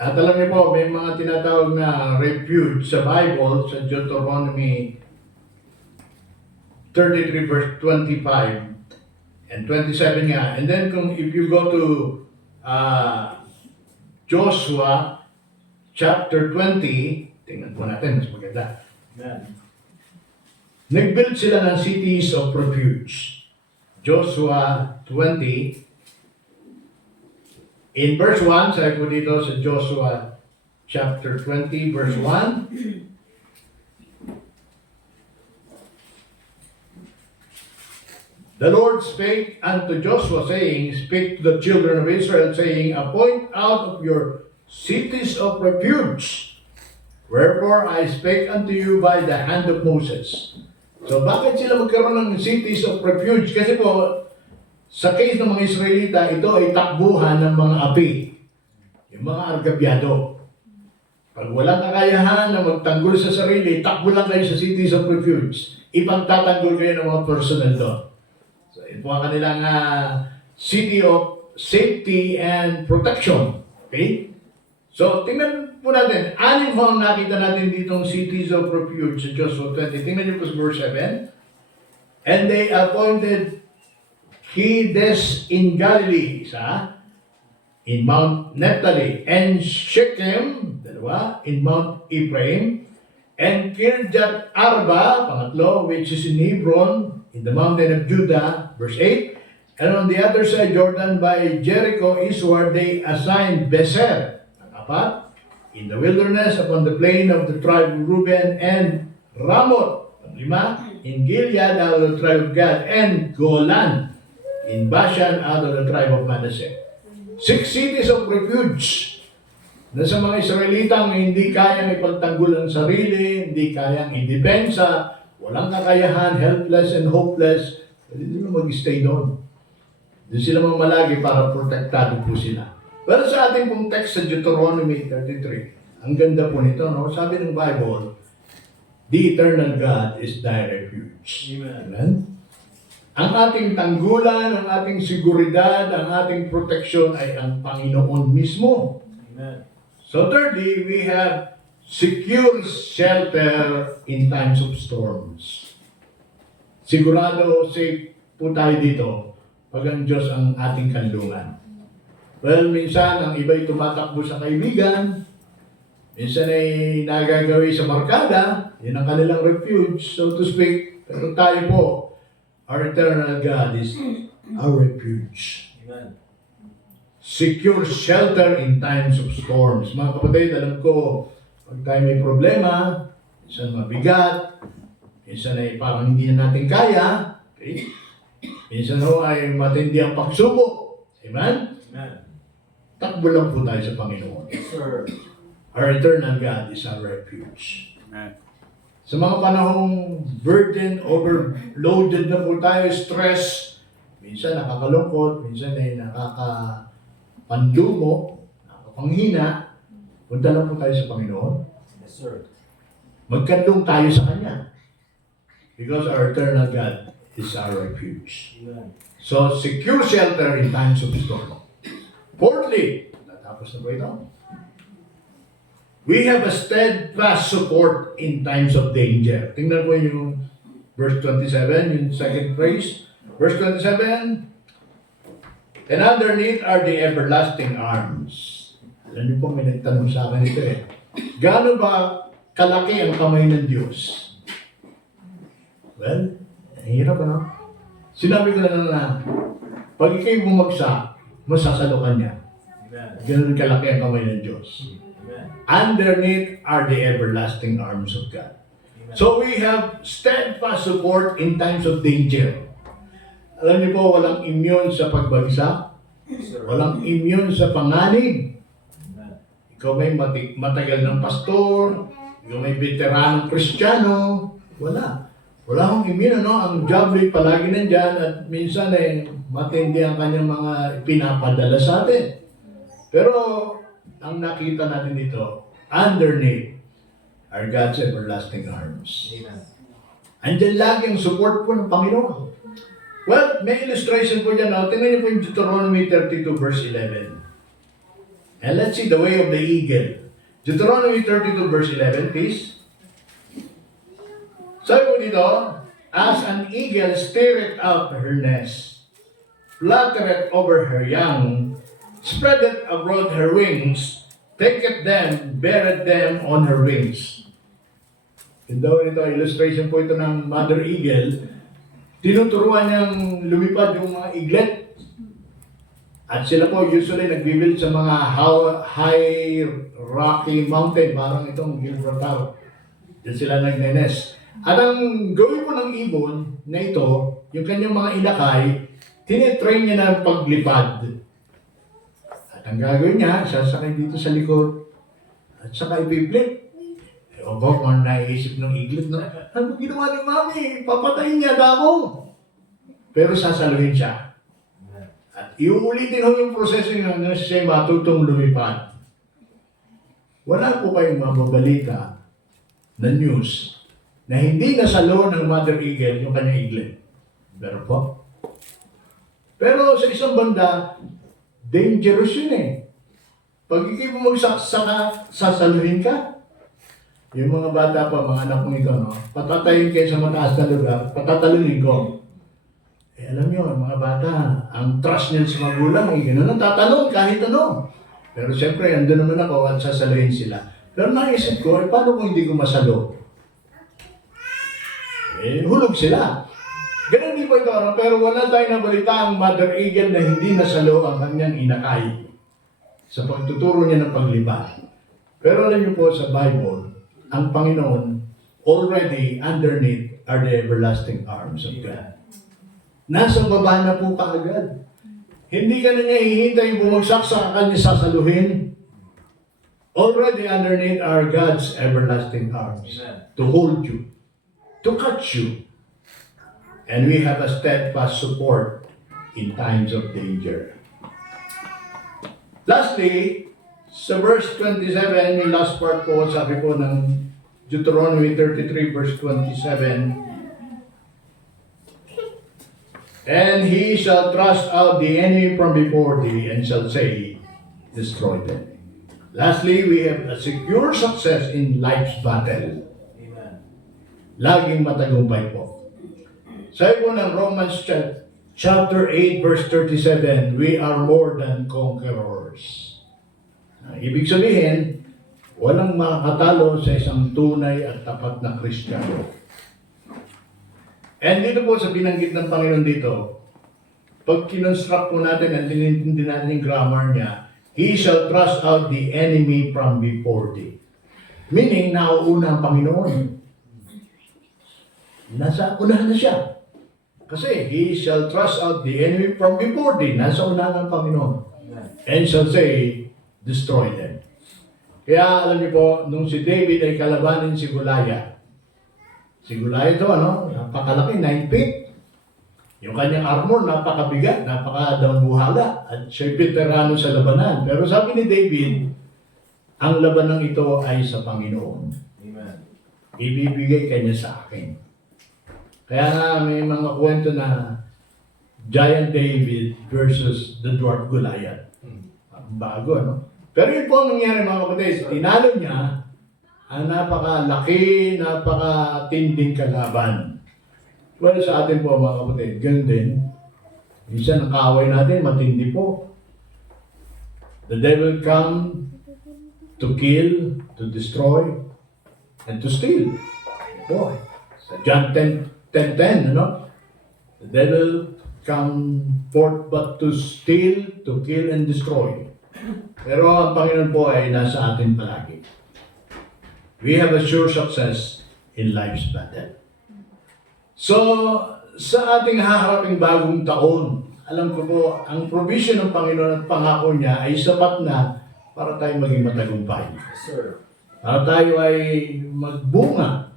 At alam niyo po, may mga tinatawag na refuge sa Bible, sa Deuteronomy 33 verse 25 and 27 nga. And then if you go to Joshua chapter 20, tingnan po natin, mas maganda. Amen. Nag-build sila ng cities of refuge. Joshua 20, in verse 1, sabi po dito sa Joshua chapter 20, verse 1, the Lord spake unto Joshua, saying, speak to the children of Israel, saying, appoint out of your cities of refuge, wherefore I spake unto you by the hand of Moses. So bakit sila magkaroon ng cities of refuge? Kasi po, sa case ng mga Israelita, ito ay takbuhan ng mga api, yung mga argabyado. Pag walang kakayahan na magtanggol sa sarili, takbo lang kayo sa cities of refuge. Ipagtatanggol kayo ng mga personnel doon. So ito ang kanilang city of safety and protection. Okay? So tingnan po natin, anim ho ang nakita natin ditong cities of refuge sa Joshua 20. Tingnan niyo po sa verse 7. And they appointed Kedes in Galilee, isa, in Mount Naphtali, and Shechem, dalawa, in Mount Ephraim, and Kirjat Arba, pangatlo, which is in Hebron, in the mountain of Judah, verse 8, and on the other side, Jordan, by Jericho eastward, they assigned Bezer, apat, in the wilderness, upon the plain of the tribe of Reuben, and Ramoth, lima, in Gilead, out of the tribe of Gad, and Golan, in Bashan, out of the tribe of Manasseh. 6 cities of refuge na sa mga Israelitang hindi kayang ipagtanggol ang sarili, hindi kayang idepensa, walang kakayahan, helpless and hopeless, hindi sila mag-stay doon. Doon sila mamalagi para protektado po sila. Pero sa ating pong text sa Deuteronomy 33, ang ganda po nito, no? Sabi ng Bible, the eternal God is thy refuge. Amen? Ang ating tanggulan, ang ating seguridad, ang ating proteksyon ay ang Panginoon mismo. Amen. So thirdly, we have secure shelter in times of storms. Sigurado safe po tayo dito pag ang Diyos ang ating kanlungan. Well, minsan ang iba'y tumatakbo sa kaibigan, minsan ay nagagawi sa barkada, yun ang kanilang refuge, so to speak. Pero tayo po, our eternal God is our refuge. Amen. Secure shelter in times of storms. Mga kapatid, alam ko, pag tayo may problema, minsan mabigat, minsan ay parang hindi na natin kaya, okay? Minsan ho ay matindi ang pagsubok. Amen? Amen. Takbo lang po tayo sa Panginoon. Yes, sir. Our eternal God is our refuge. Amen. Sa mga panahong burden, overloaded na po tayo, stress, minsan nakakalungkot, minsan ay nakakapanlumo, nakakapanghina, punta lang po tayo sa Panginoon. Yes, sir. Magkandong tayo sa Kanya. Because our eternal God is our refuge. Amen. So, secure shelter in times of storm. Fourthly, natapos na po ito. We have a steadfast support in times of danger. Tingnan po yung verse 27, yung second phrase. Verse 27, and underneath are the everlasting arms. Alam niyo po, may nagtanong sa akin ito eh. Gaano ba kalaki ang kamay ng Diyos? Well, hirap ano? Sinabi ko na pag ikay bumagsak, masasalukan niya. Amen. Ganun kalaki ang kamay ng Diyos. Amen. Underneath are the everlasting arms of God. Amen. So we have steadfast support in times of danger. Alam niyo po, walang immune sa pagbagsak. Yes, sir. Walang immune sa panganib. Amen. Ikaw may matagal ng pastor, ikaw may veteranong Kristiyano, wala. Wala akong immune, no? Ang diablo ay palagi nandyan at minsan ay matindi ang kanyang mga pinapadala sa atin. Pero ang nakita natin dito, underneath are God's everlasting arms. Amen. Andyan lagi ang support po ng Panginoon. Well, may illustration po dyan. No? Tingnan niyo po yung Deuteronomy 32 verse 11. And let's see the way of the eagle. Deuteronomy 32 verse 11, please. Sabi po dito, as an eagle stirreth out her nest, fluttereth over her young, spreadeth abroad her wings, taketh them, beareth them on her wings. Yun daw ito, illustration po ito ng mother eagle. Tinuturuan niyang lumipad yung mga eaglet. At sila po usually nagbibuild sa mga high rocky mountain, parang itong Gibraltar. Diyan sila nagnenes. At ang gawin po ng ibon na ito, yung kanyang mga inakay, tinitrain niya ng paglipad. At ang gagawin niya, sasakay dito sa likod, at saka ipiplit. Ewan ko kung naiisip ng iglet na, ano ginawa ni Mami? Papatayin niya ako. Pero sasaluhin siya. At iuulitin ho yung proseso niya na siya matutong lumipad. Wala po kayong mababalita na news na hindi nasalo ng mother eagle yung kanyang eaglet. Pero po. Pero sa isang banda, dangerous yun eh. Pag ikay bumagsak, sasaluhin ka. Yung mga bata pa, mga anak kong ito, no? Patatayin kayo sa mataas na lugar, patatalunin ko. Eh alam nyo, mga bata, ang trust niyan sa magulang, eh, gano'n ang tatanong kahit ano. Pero siyempre, andun naman ako at sasaluhin sila. Pero naisip ko, eh paano kung hindi ko masalo? Eh, hulog sila. Ganun din po ito, no? Pero wala tayong nabalita ang mother eagle na hindi nasalo ang kanyang inakay sa pagtuturo niya ng paglipad. Pero alam niyo po sa Bible, ang Panginoon already underneath are the everlasting arms of God. Nasa baba na po kaagad. Hindi ka na niya hihintay bumagsak sa kanya sasaluhin. Already underneath are God's everlasting arms to hold you, to catch you. And we have a steadfast support in times of danger. Lastly, sa verse 27, yung last part po, sabi po ng Deuteronomy 33 verse 27, and he shall thrust out the enemy from before thee and shall say, destroy them. Lastly, we have a secure success in life's battle. Amen. Laging matagumpay po. Sabi po ng Romans chapter 8, verse 37, we are more than conquerors. Ibig sabihin, walang makakatalo sa isang tunay at tapat na Kristiyano. And dito po sa binanggit ng Panginoon dito, pag kinonstruct po natin at tinintindi natin yung grammar niya, He shall thrust out the enemy from before thee. Meaning, nauuna ang Panginoon. Nasa unahan na siya. Kasi, He shall thrust out the enemy from before thee. Nasa unahan ng Panginoon. And shall say, destroy them. Kaya, alam niyo po, nung si David ay kalabanin si Goliath. Si Goliath ito, napakalaki, 9 feet. Yung kanyang armor, napakabigat, napakadambuhala, at siya'y veterano sa labanan. Pero sabi ni David, ang labanang ito ay sa Panginoon. Amen. Ibibigay kanya sa akin. Kaya nga may mga kwento na Giant David versus the Dwarf Goliath. Bago, no? Pero yun po ang nangyari mga kapatid. Tinalo niya ang napakalaki, napakatinding kalaban. Well, sa atin po mga kapatid, ganun din. Minsan ang kaaway natin, matindi po. The devil come to kill, to destroy, and to steal. Boy, sa John 10:10, ano? The devil come forth but to steal, to kill, and destroy. Pero ang Panginoon po ay nasa atin palagi. We have a sure success in life's battle. So, sa ating haharaping bagong taon, alam ko po, ang provision ng Panginoon at pangako niya ay sapat na para tayo maging matagumpay. Sir. Para tayo ay magbunga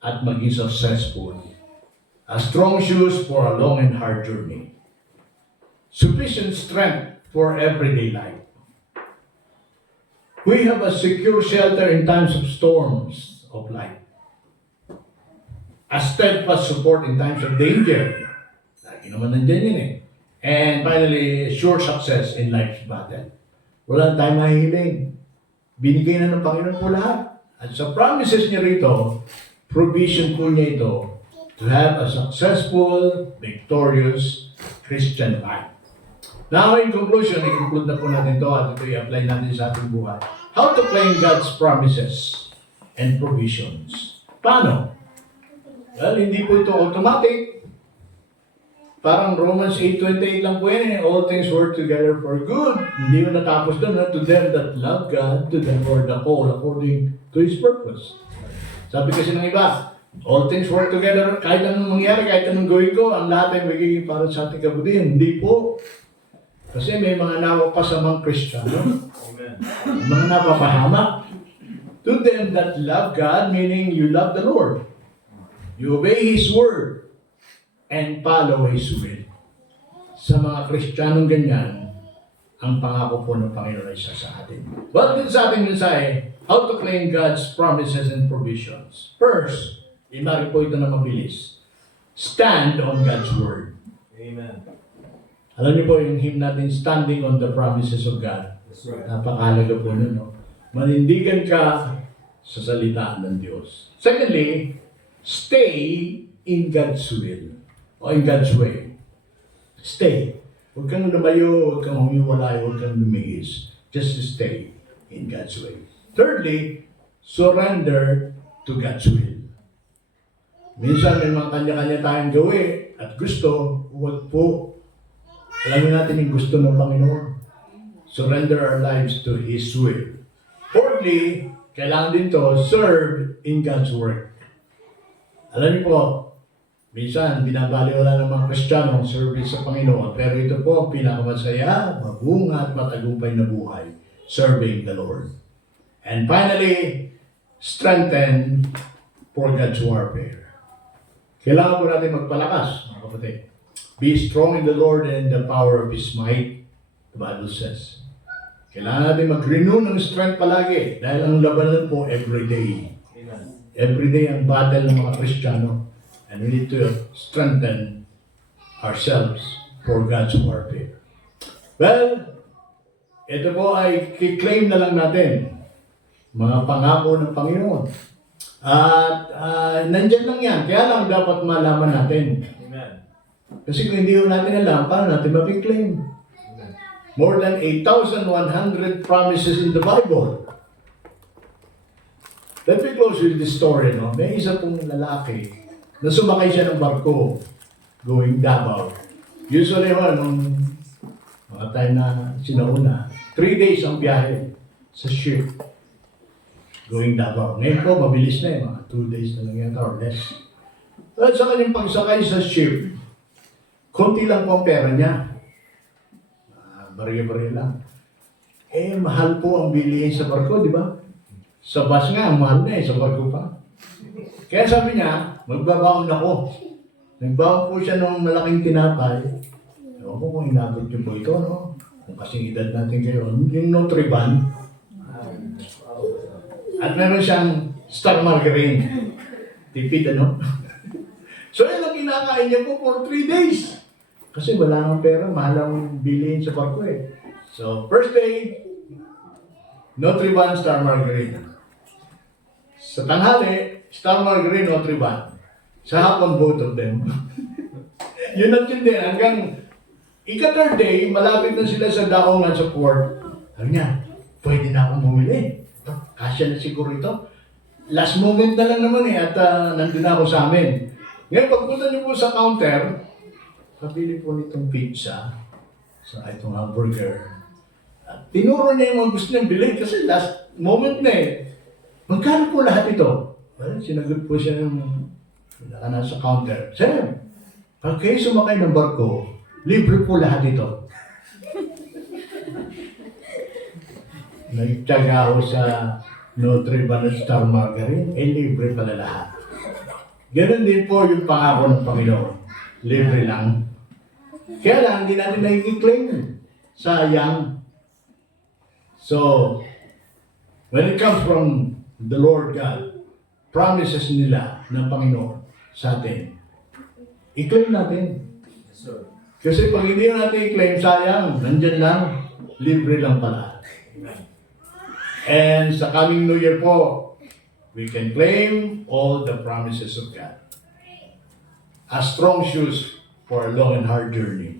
at maging successful. A strong shoes for a long and hard journey. Sufficient strength for everyday life. We have a secure shelter in times of storms of life. A steadfast support in times of danger. Lagi naman nandiyan yun eh. And finally, sure success in life's battle. Wala tayong mahihiling. Binigay na ng Panginoon po lahat. At sa promises niya rito, provision po niya ito to have a successful, victorious Christian life. Now, in conclusion, i-conclude na po natin ito at ito i-apply natin sa ating buhay. How to claim God's promises and provisions. Paano? Well, hindi po ito automatic. Parang Romans 8:28 lang po yan eh. All things work together for good. Hindi mo natapos doon. To them that love God, to them who are the called according to His purpose. Sabi kasi ng iba, all things work together. Kahit anong mangyari, kahit anong gawin ko, ang lahat ay magiging para sa ating kabutihan. Hindi po. Kasi may mga napapasamang Kristiyano. Amen. Mga napapahamak. To them that love God, meaning you love the Lord. You obey His word and follow His will. Sa mga Kristiyanong ganyan, ang pangako po ng Panginoon ay isa sa atin. But dito sa ating mensahe, how to claim God's promises and provisions. First, imari po ito na mabilis. Stand on God's word. Amen. Alam niyo po yung hymn natin, standing on the promises of God. That's right. Napakalaga po nun, no? Manindigan ka sa salita ng Diyos. Secondly, stay in God's will o in God's way. Stay. Huwag kang lumayo, huwag kang humiwalay, huwag kang lumihis. Just stay in God's way. Thirdly, surrender to God's will. Minsan may mga kanya-kanya tayong gawin at gusto, huwag po. Alamin natin yung gusto ng Panginoon. Surrender our lives to His will. Fourthly, kailangan din to serve in God's work. Alam niyo po, minsan binabaliwala ng mga Kristiyano ang service sa Panginoon, pero ito po ang pinakamasaya, mabunga at matagumpay na buhay, serving the Lord. And finally, strengthen for God's warfare. Kailangan po natin magpalakas, mga kapatid. Be strong in the Lord and the power of His might, the Bible says. Kailangan natin mag-renew ng strength palagi dahil ang labanan po everyday. Amen. Everyday ang battle ng mga Kristiyano. And we need to strengthen ourselves for God's warfare. Well, ito po ay kiklaim na lang natin. Mga pangako ng Panginoon. At nandyan lang yan. Kaya lang dapat malaman natin. Amen. Kasi kung hindi natin alam, paano natin mapiklaim? More than 8,100 promises in the Bible. Let me close with this story, no? May isa pong lalaki na sumakay siya ng barko going Davao. Usually, nung mga time na sinauna, 3 days ang biyahe sa ship going Davao. Ngayon po, mabilis na eh, mga 2 days na lang yata or less. At sa kanyang pagsakay sa ship, konti lang po ang pera niya. Barya-barya lang. Eh, mahal po ang bilihin sa barko, di ba? Sa bus nga, mahal na eh, sa barko pa. Kaya sabi niya, magbabaon ako. Nagbaon po siya ng malaking tinapay. Ewan ko kung inabot niyo po ito, no? Kung kasing edad natin kayo, yung Nutriban. At meron siyang Star Margarine. Tipid, ano? So, yun ang kinakain niya po for 3 days. Kasi wala nang pera, mahal ang bilhin sa barko eh. So, first day, Nutriban, Star Margarine. Sa tanghali, Star Margarine, Nutriban. Sa hapon, both of them. Yun ang tindi. Hanggang ika-third day, malapit na sila sa daongan sa port. Sabi niya, pwede na akong bumili. Kasya na siguro ito. Last moment na lang naman eh, at nandun na ako sa amin. Ngayon, pagpunta niyo po sa counter, kapili po nitong pizza, sa itong hamburger. At tinuro niya yung mga gusto niyang bilhin kasi last moment na eh. Magkano po lahat ito? Well, sinagot po siya ng nasa counter. Sir, pag kayo sumakay ng barko, libre po lahat ito. Nagtyaga ako sa Nutriban at Star Margarine, eh libre pala lahat. Ganon din po yung pangako ng Panginoon. Libre lang. Kaya lang, hindi natin nai-claim. Sayang. So, when it comes from the Lord God, promises nila ng Panginoon sa atin, i-claim natin. Kasi pag hindi natin i-claim, sayang, nandyan lang, libre lang pala. And sa coming New Year po, we can claim all the promises of God. As strong shoes for a long and hard journey.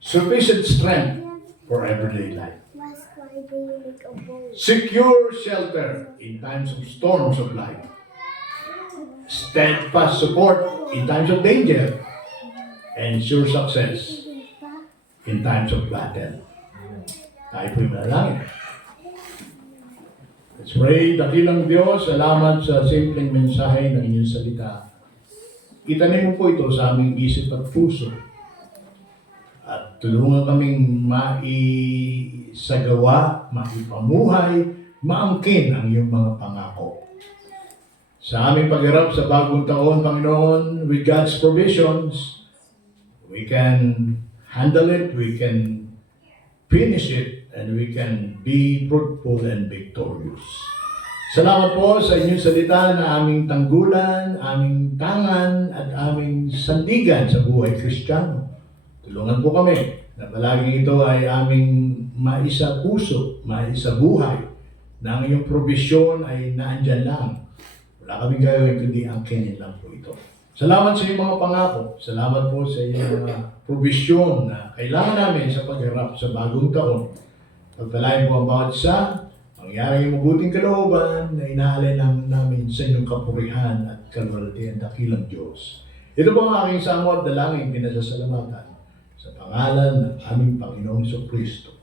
Sufficient strength for everyday life. Secure shelter in times of storms of life. Steadfast support in times of danger. And sure success in times of battle. Tayo po'y manalangin. Let's pray. Dakilang Diyos, salamat sa simpleng mensahe ng inyong salita. Itanim mo po ito sa aming isip at puso. At tulungan kaming maisagawa, maipamuhay, maangkin ang iyong mga pangako. Sa aming pagharap sa bagong taon, Panginoon, with God's provisions, we can handle it, we can finish it, and we can be fruitful and victorious. Salamat po sa inyong salita na aming tanggulan, aming tangan, at aming sandigan sa buhay Kristiyano. Tulungan po kami na palaging ito ay aming maisa puso, maisa buhay, na ang iyong probisyon ay naandyan lang. Wala kaming gagawin kundi ang kinin lang po ito. Salamat sa iyong mga pangako. Salamat po sa iyong mga probisyon na kailangan namin sa pagharap sa bagong taon. Pagpalain po ang bawat isa, mangyari yung mabuting kalooban na inaalay lang namin sa inyong kapurihan at kalwalatian dakilang Diyos. Ito po ang aking samot dalangin pinasasalamatan sa pangalan ng aming Panginoong Kristo.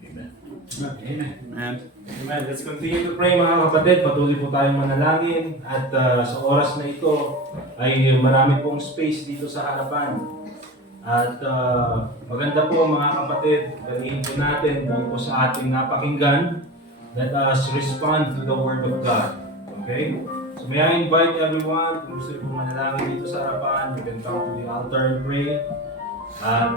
Amen. Amen. Amen. Let's continue to pray mga kapatid. Patuloy po tayong manalangin at sa oras na ito ay marami pong space dito sa harapan. At maganda po mga kapatid, galihin po natin kung po sa ating napakinggan. Let us respond to the Word of God. Okay? So may I invite everyone, kung gusto po manalangin dito sa harapan, you can come to the altar and pray. At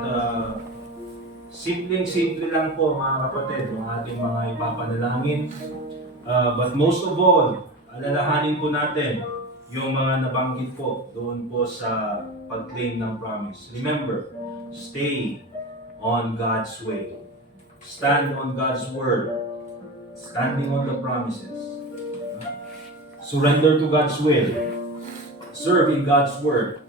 simple lang po mga kapatid ang ating mga ipapanalangin. But most of all, alalahanin po natin yung mga nabanggit po doon po sa pag-claim ng promise. Remember, stay on God's way. Stand on God's word. Standing on the promises. Surrender to God's will. Serve in God's word.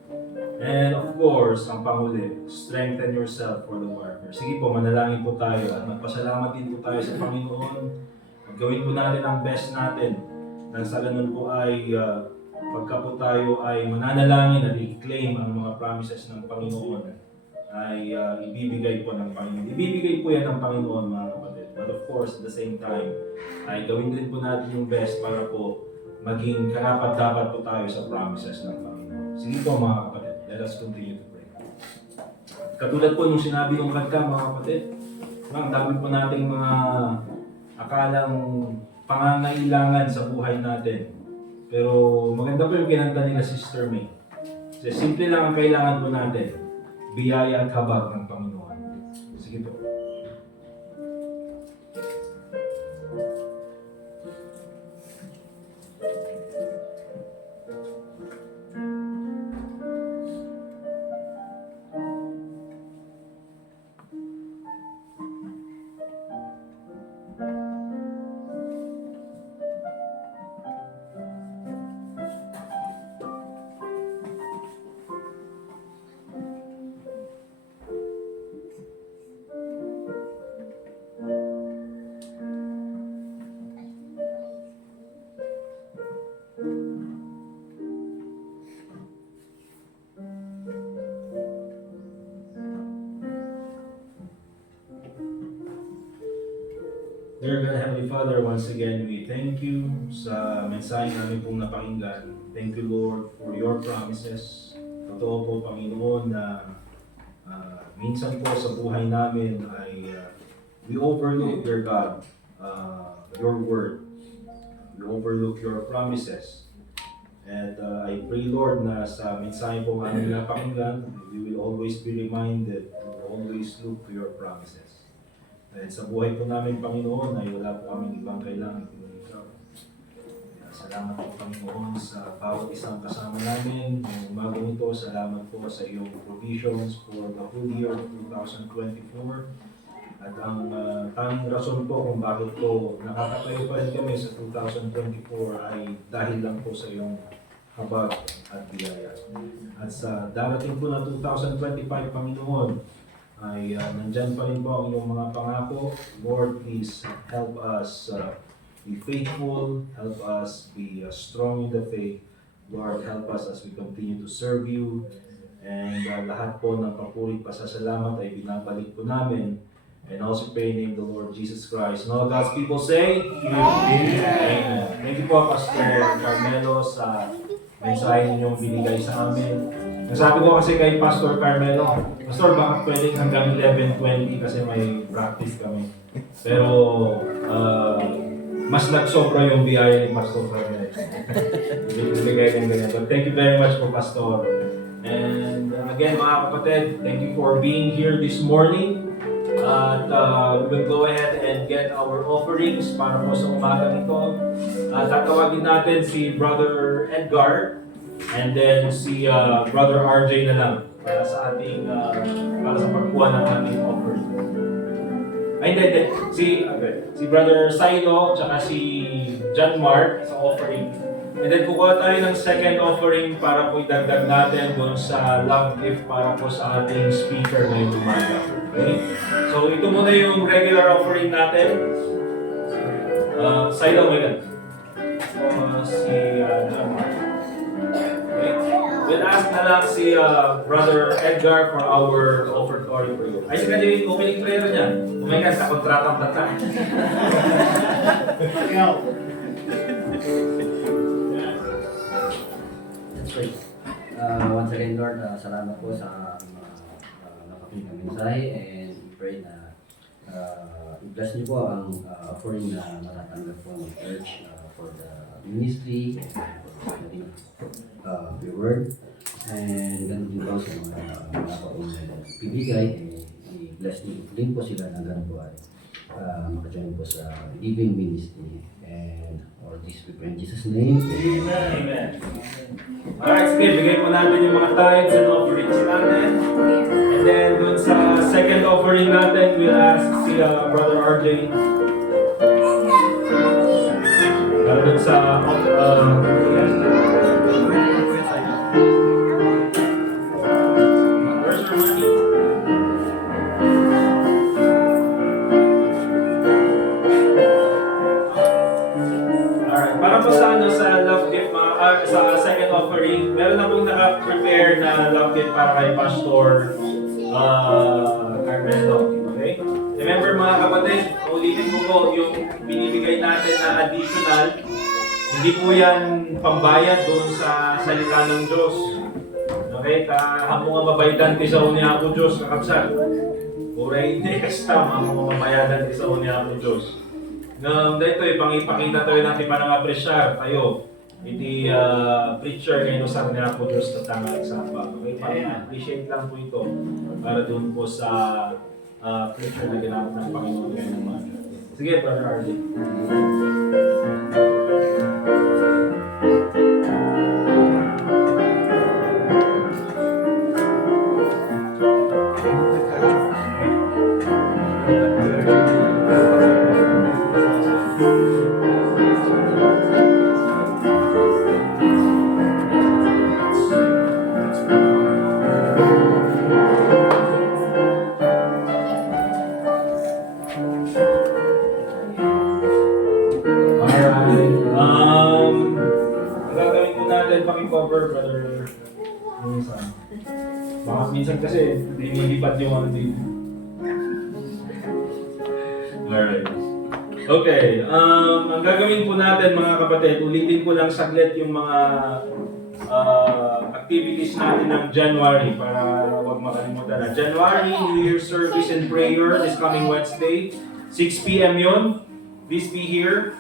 And of course, ang panghuli, strengthen yourself for the warfare. Sige po, manalangin po tayo at magpasalamat din po tayo sa Panginoon. Gawin po natin ang best natin. Nang sa ganun po ay pagka po tayo ay mananalangin at i-claim ang mga promises ng Panginoon ay ibibigay po ng Panginoon. Ibibigay po yan ng Panginoon, mga kapatid. But of course, at the same time, ay gawin din po natin yung best para po maging karapat-dapat po tayo sa promises ng Panginoon. Sige po mga kapatid, let us continue to pray. Katulad po nung sinabi ng kanta, mga kapatid, ang dami po nating mga akalang pangangailangan sa buhay natin. Pero maganda po yung kinanta nila Sister May. Kasi simple lang ang kailangan po natin, biyaya at habag ng Panginoon. Sige po. Dear God, Heavenly Father, once again, we thank you sa mensahe namin pong napakinggan. Thank you, Lord, for your promises. Totoo po, Panginoon, na minsan po sa buhay namin ay we overlook, dear God, your word. We overlook your promises. And I pray, Lord, na sa mensahe po namin napakinggan, we will always be reminded to always look to your promises. Dahil sa buhay po namin, Panginoon, ay wala po kaming ibang kailangan kundi ikaw. Kaya salamat po, Panginoon, sa bawat isang kasama namin. Ngayong umaga nito, salamat po sa iyong provisions for the whole year of 2024. At ang tanging rason po kung bakit po nakakatayo pa rin kami sa 2024 ay dahil lang po sa iyong habag at biyaya. At sa darating po na 2025, Panginoon, ay nandyan pa rin po ang iyong mga pangako. Lord, please help us be faithful, help us be strong in the faith. Lord, help us as we continue to serve you. And lahat po ng papuri pasasalamat ay binabalik po namin. And also pray in the name of the Lord Jesus Christ. And all God's people say, Amen. Thank you po, Pastor Carmelo, sa mensahe ninyong binigay sa amin. Nasabi ko kasi kay Pastor Carmelo, Pastor, baka pwedeng hanggang 11:20 kasi may practice kami. Pero mas nagsobra yung biyaya ni Pastor Carmelo. Bibigay ng ganyan. But thank you very much po, Pastor. And again, mga kapatid, thank you for being here this morning. At we will go ahead and get our offerings para po sa umaga nito. Tatawagin natin si Brother Edgar and then si Brother RJ na lang para sa ating para sa pagkuha ng ating offering. Ay, hindi. Si Brother Silo tsaka si John Mark sa offering. And then kukuha tayo ng second offering para po idagdag natin doon sa love gift para po sa ating speaker ngayong umaga. Okay? So ito muna yung regular offering natin. Silo, my God. Si John Mark. Okay? We'll ask na lang si Brother Edgar for our offertory prayer. Ay, sige, yung opening prayer niya. Oh my God, sa kontratang tata. Once again, Lord, salamat po sa napakinggang mensahe and we pray na i-bless niyo po ang offering na matatanggap po ng church for the ministry and for the study of your word. And ganun din po sa mga paong bibigay, i-bless niyo din po sila na ganun po ay makajoin po sa giving ministry. And all this we pray in Jesus' name. Amen. Alright, sige, bigay po natin yung mga tithes and offerings natin. And then, dun sa second offering natin, we'll ask si Brother RJ. Para dun sa banggit para kay Pastor Carmelo. Okay? Remember mga kapatid, ulitin ko po yung binibigay natin na additional, hindi po yan pambayad doon sa salita ng Diyos. Okay? Kahapon nga mabaydan ti sa unya ako Diyos, kakapsat. Uray hindi extra, mga mamayadan ti sa unya ako Diyos. Dito ipakita tayo natin panang-apresyar tayo. Iti preacher ngayon sa kanya po Diyos na tanga eksamba. Okay, appreciate lang po ito para doon po sa preacher na ginamit ng Panginoon ngayon naman. Sige, Brother Arlie. Cover, Brother. Baka minsan kasi nililipat yung ano dito. Alright. Okay, ang gagawin po natin mga kapatid, ulitin ko lang saglit yung mga activities natin ng January para huwag makalimutan na. January, New Year service and prayer is coming Wednesday, 6 p.m. yun. Please be here.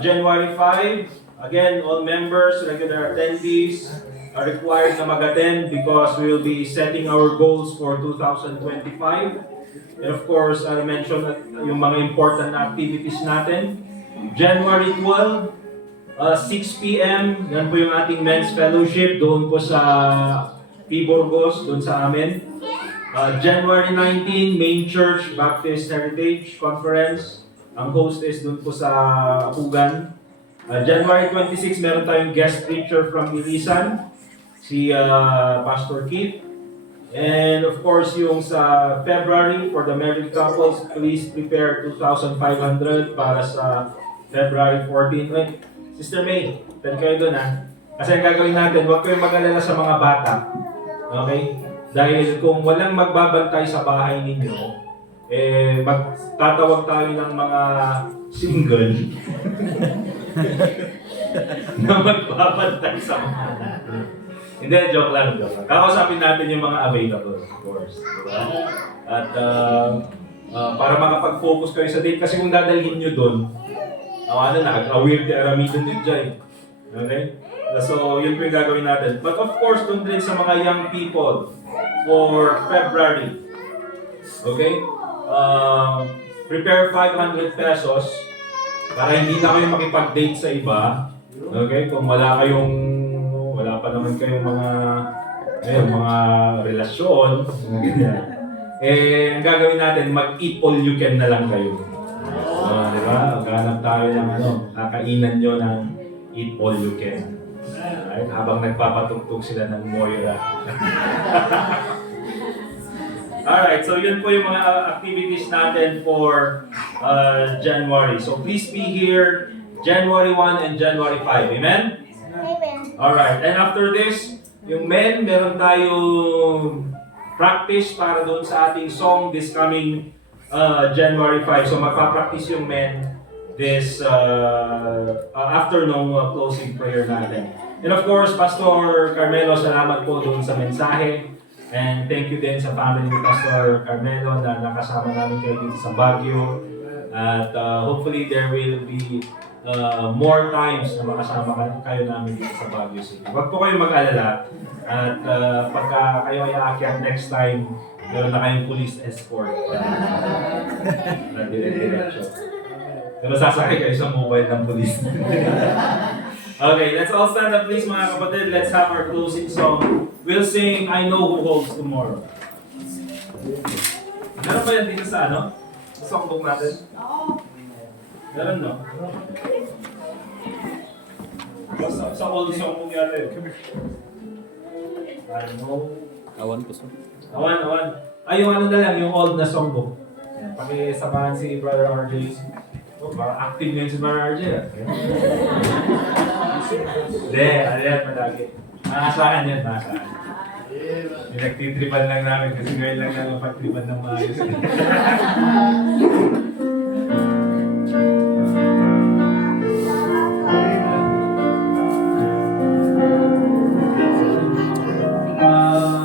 January 5, again, all members, regular attendees are required na mag-attend because we will be setting our goals for 2025. And of course, I mentioned yung mga important na activities natin. January 12, 6 p.m., yan po yung ating men's fellowship doon po sa P. Burgos, doon sa amin. January 19, Main Church Baptist Heritage Conference. Ang host is doon po sa Apugan. January 26, meron tayong guest preacher from Ilisan, si Pastor Keith. And of course, yung sa February, for the married couples, please prepare 2,500 para sa February 14. Wait, Sister May, tan kayo doon ha. Kasi ang gagawin natin, huwag kayong mag-alala sa mga bata. Okay? Dahil kung walang magbabantay sa bahay ninyo, magtatawag tayo ng mga single na magbabantay sa mga Hindi, joke lang. Kakausapin natin yung mga available, of course. Diba? At para makapag-focus kayo sa date, kasi kung dadalhin nyo doon, nag-aware ka aramidon din dyan. Okay? So, yun po yung gagawin natin. But of course, doon din sa mga young people for February. Okay? Prepare 500 pesos para hindi na kayo makipag-date sa iba. Okay? Kung wala pa naman kayong mga relasyon, ganyan. Ang gagawin natin, mag-eat all you can na lang kayo. Di ba? Maghanap tayo ng kakainan nyo ng eat all you can. Right? Habang nagpapatugtog sila ng Moira. Alright, so yun po yung mga activities natin for January. So please be here January 1 and January 5. Amen? Amen. Alright, and after this, yung men, meron tayong practice para doon sa ating song this coming January 5. So magpa-practice yung men this after nung closing prayer natin. And of course, Pastor Carmelo, salamat po doon sa mensahe. And thank you din sa family ni Pastor Carmelo na nakasama namin kayo dito sa Baguio. At hopefully there will be more times na makasama kayo namin dito sa Baguio City. Huwag po kayong mag-alala. At pagka kayo ay aakyat next time, meron na kayong police escort. Na dire-diretso. Pero sasakay kayo sa mobile ng police. Okay, let's all stand up please mga kapatid. Let's have our closing song. We'll sing I Know Who Holds Tomorrow. Meron ba yan dito sa sa songbook natin? Meron no? Sa old songbook yata yun. I know. Awan po, sir. Awan. Ay, yung na lang, yung old na songbook. Pakisamahan si Brother RJ. Active ngayon si Brother RJ. Hindi, ano yan, madagi. Maasahan yan, maasahan. Pinagtitripan lang namin kasi ngayon lang naman pagtripan ng maayos.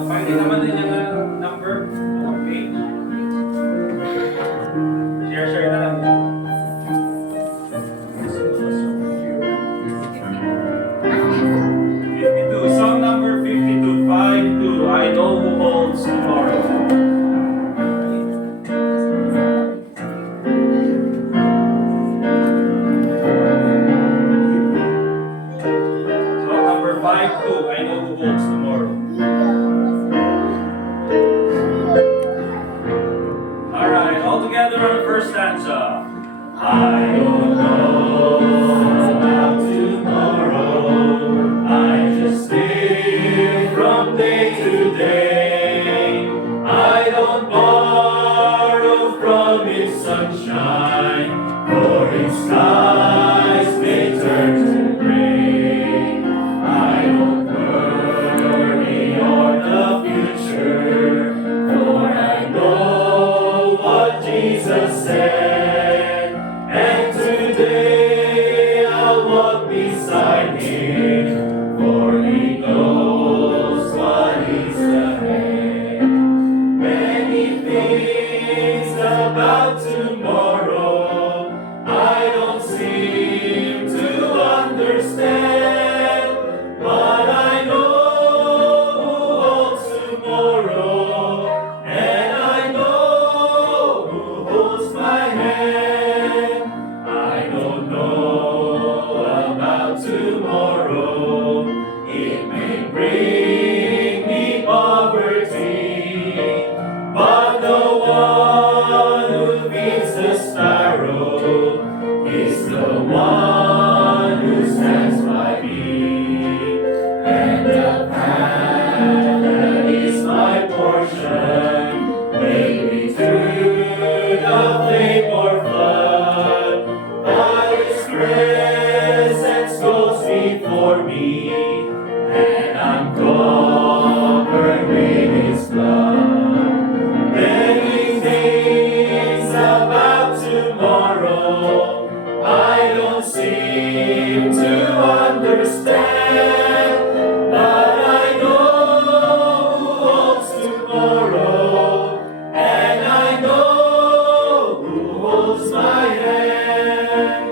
Pakinggan naman din yung number, page. Share na lang. 52, song number 52, 5-2, I know who holds tomorrow. Song number 5-2, I know who holds tomorrow. Alright, all together on the first stanza. I don't know about tomorrow. I just live from day to day. I don't borrow from its sunshine, for its skies may turn to gray. I don't worry on the future, for I know what Jesus said. And today I'll walk beside him, for he knows what is ahead. Many things about tomorrow I don't seem to understand, but I know who holds tomorrow, and I know who holds my hand. I don't know about tomorrow. It may bring me poverty, but the one who feeds the sparrow is the one who stands by me. And the path that is my portion may be through the flame or flood, but his presence goes before me, and I'm covered with his blood. Many things about tomorrow I don't seem to understand, but I know who holds tomorrow, and I know who holds my hand.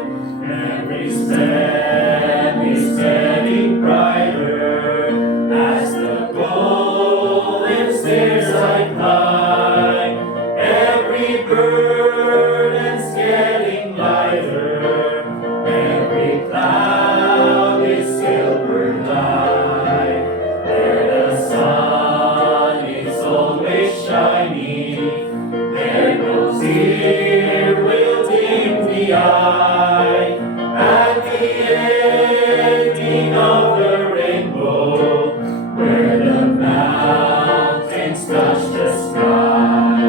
Every step is getting brighter as the golden stairs I climb. Every burden's getting lighter, every cloud is silver light. Where the sun is always shining, there no tear will dim the eye. At the ending of the rainbow, where the mountains touch the sky.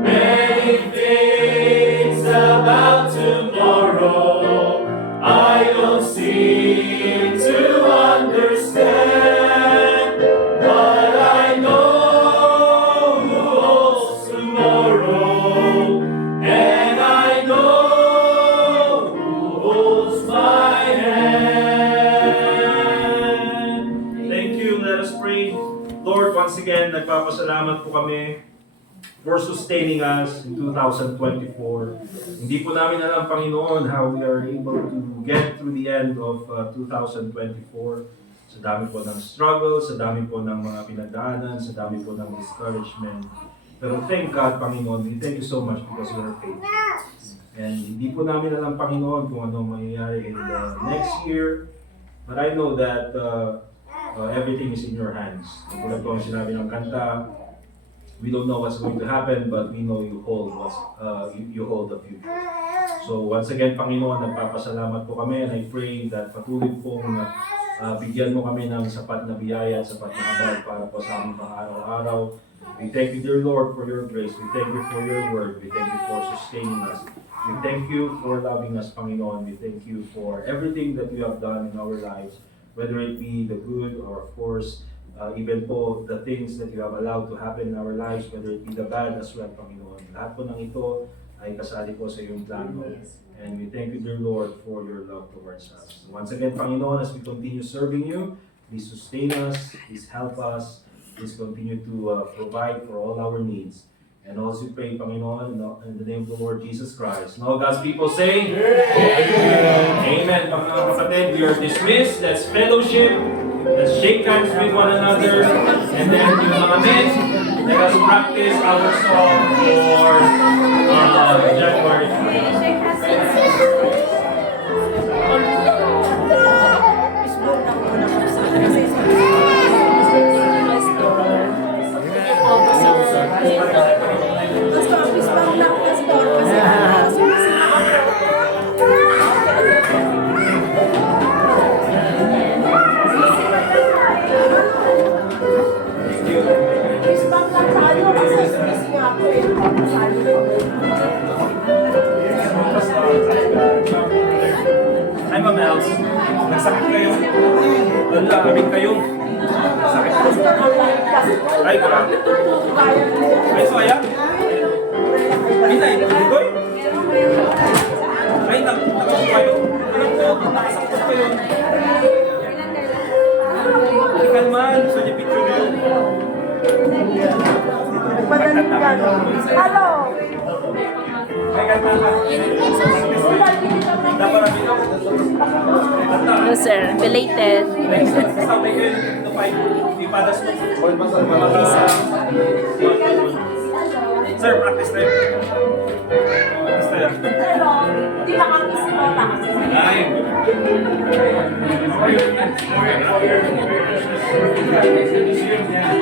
Many things about tomorrow I don't seem to understand, but I know who holds tomorrow, and I know who holds my hand. Thank you. Let us pray. Lord, once again, nagpapasalamat po kami for sustaining us in 2024. Hindi po namin alam, Panginoon, how we are able to get through the end of 2024. Sa dami po ng struggles, sa dami po ng mga pinagdaanan, sa dami po ng discouragement. Pero thank God, Panginoon, we thank you so much because you are faithful. And hindi po namin alam, Panginoon, kung anong mangyayari in the next year. But I know that everything is in your hands. Tulad po ang sinabi ng kanta, we don't know what's going to happen, but we know you hold you hold the future. So once again, Panginoon, nagpapasalamat po kami, and I pray that patuloy pong bigyan mo kami ng sapat na biyaya at sapat na habag para po sa aming pang-araw-araw. We thank you, dear Lord, for your grace. We thank you for your word. We thank you for sustaining us. We thank you for loving us, Panginoon. We thank you for everything that you have done in our lives, whether it be the good or, of course, even po the things that you have allowed to happen in our lives, whether it be the bad as well, Panginoon. Lahat po ng ito ay kasali po sa iyong plano. And we thank you, dear Lord, for your love towards us. Once again, Panginoon, as we continue serving you, please sustain us, please help us, please continue to provide for all our needs. And also pray, Panginoon, in the name of the Lord Jesus Christ. And all God's people say, Amen. Mga kapatid, we are dismissed. Let's fellowship. Let's shake hands with one another. And then, yung mga men, let us practice our song for January. Hi, Ma'am Els. Nagsakit kayo. Wala, abing kayo. Sakit. Ay, grabe. Ay, soya. Ay, tuloy. Ay, nakasakot kayo. Alam ko, nakasakot kayo. Ikan man, gusto niya picture nyo. Hello! Ay, kanta ka. Dapat namin ako. No, sir. Belated. Sabi kayo, ito pa ipadas mo. Sir, practice tayo. Practice tayo. Hindi makakis mo Ay. How are you?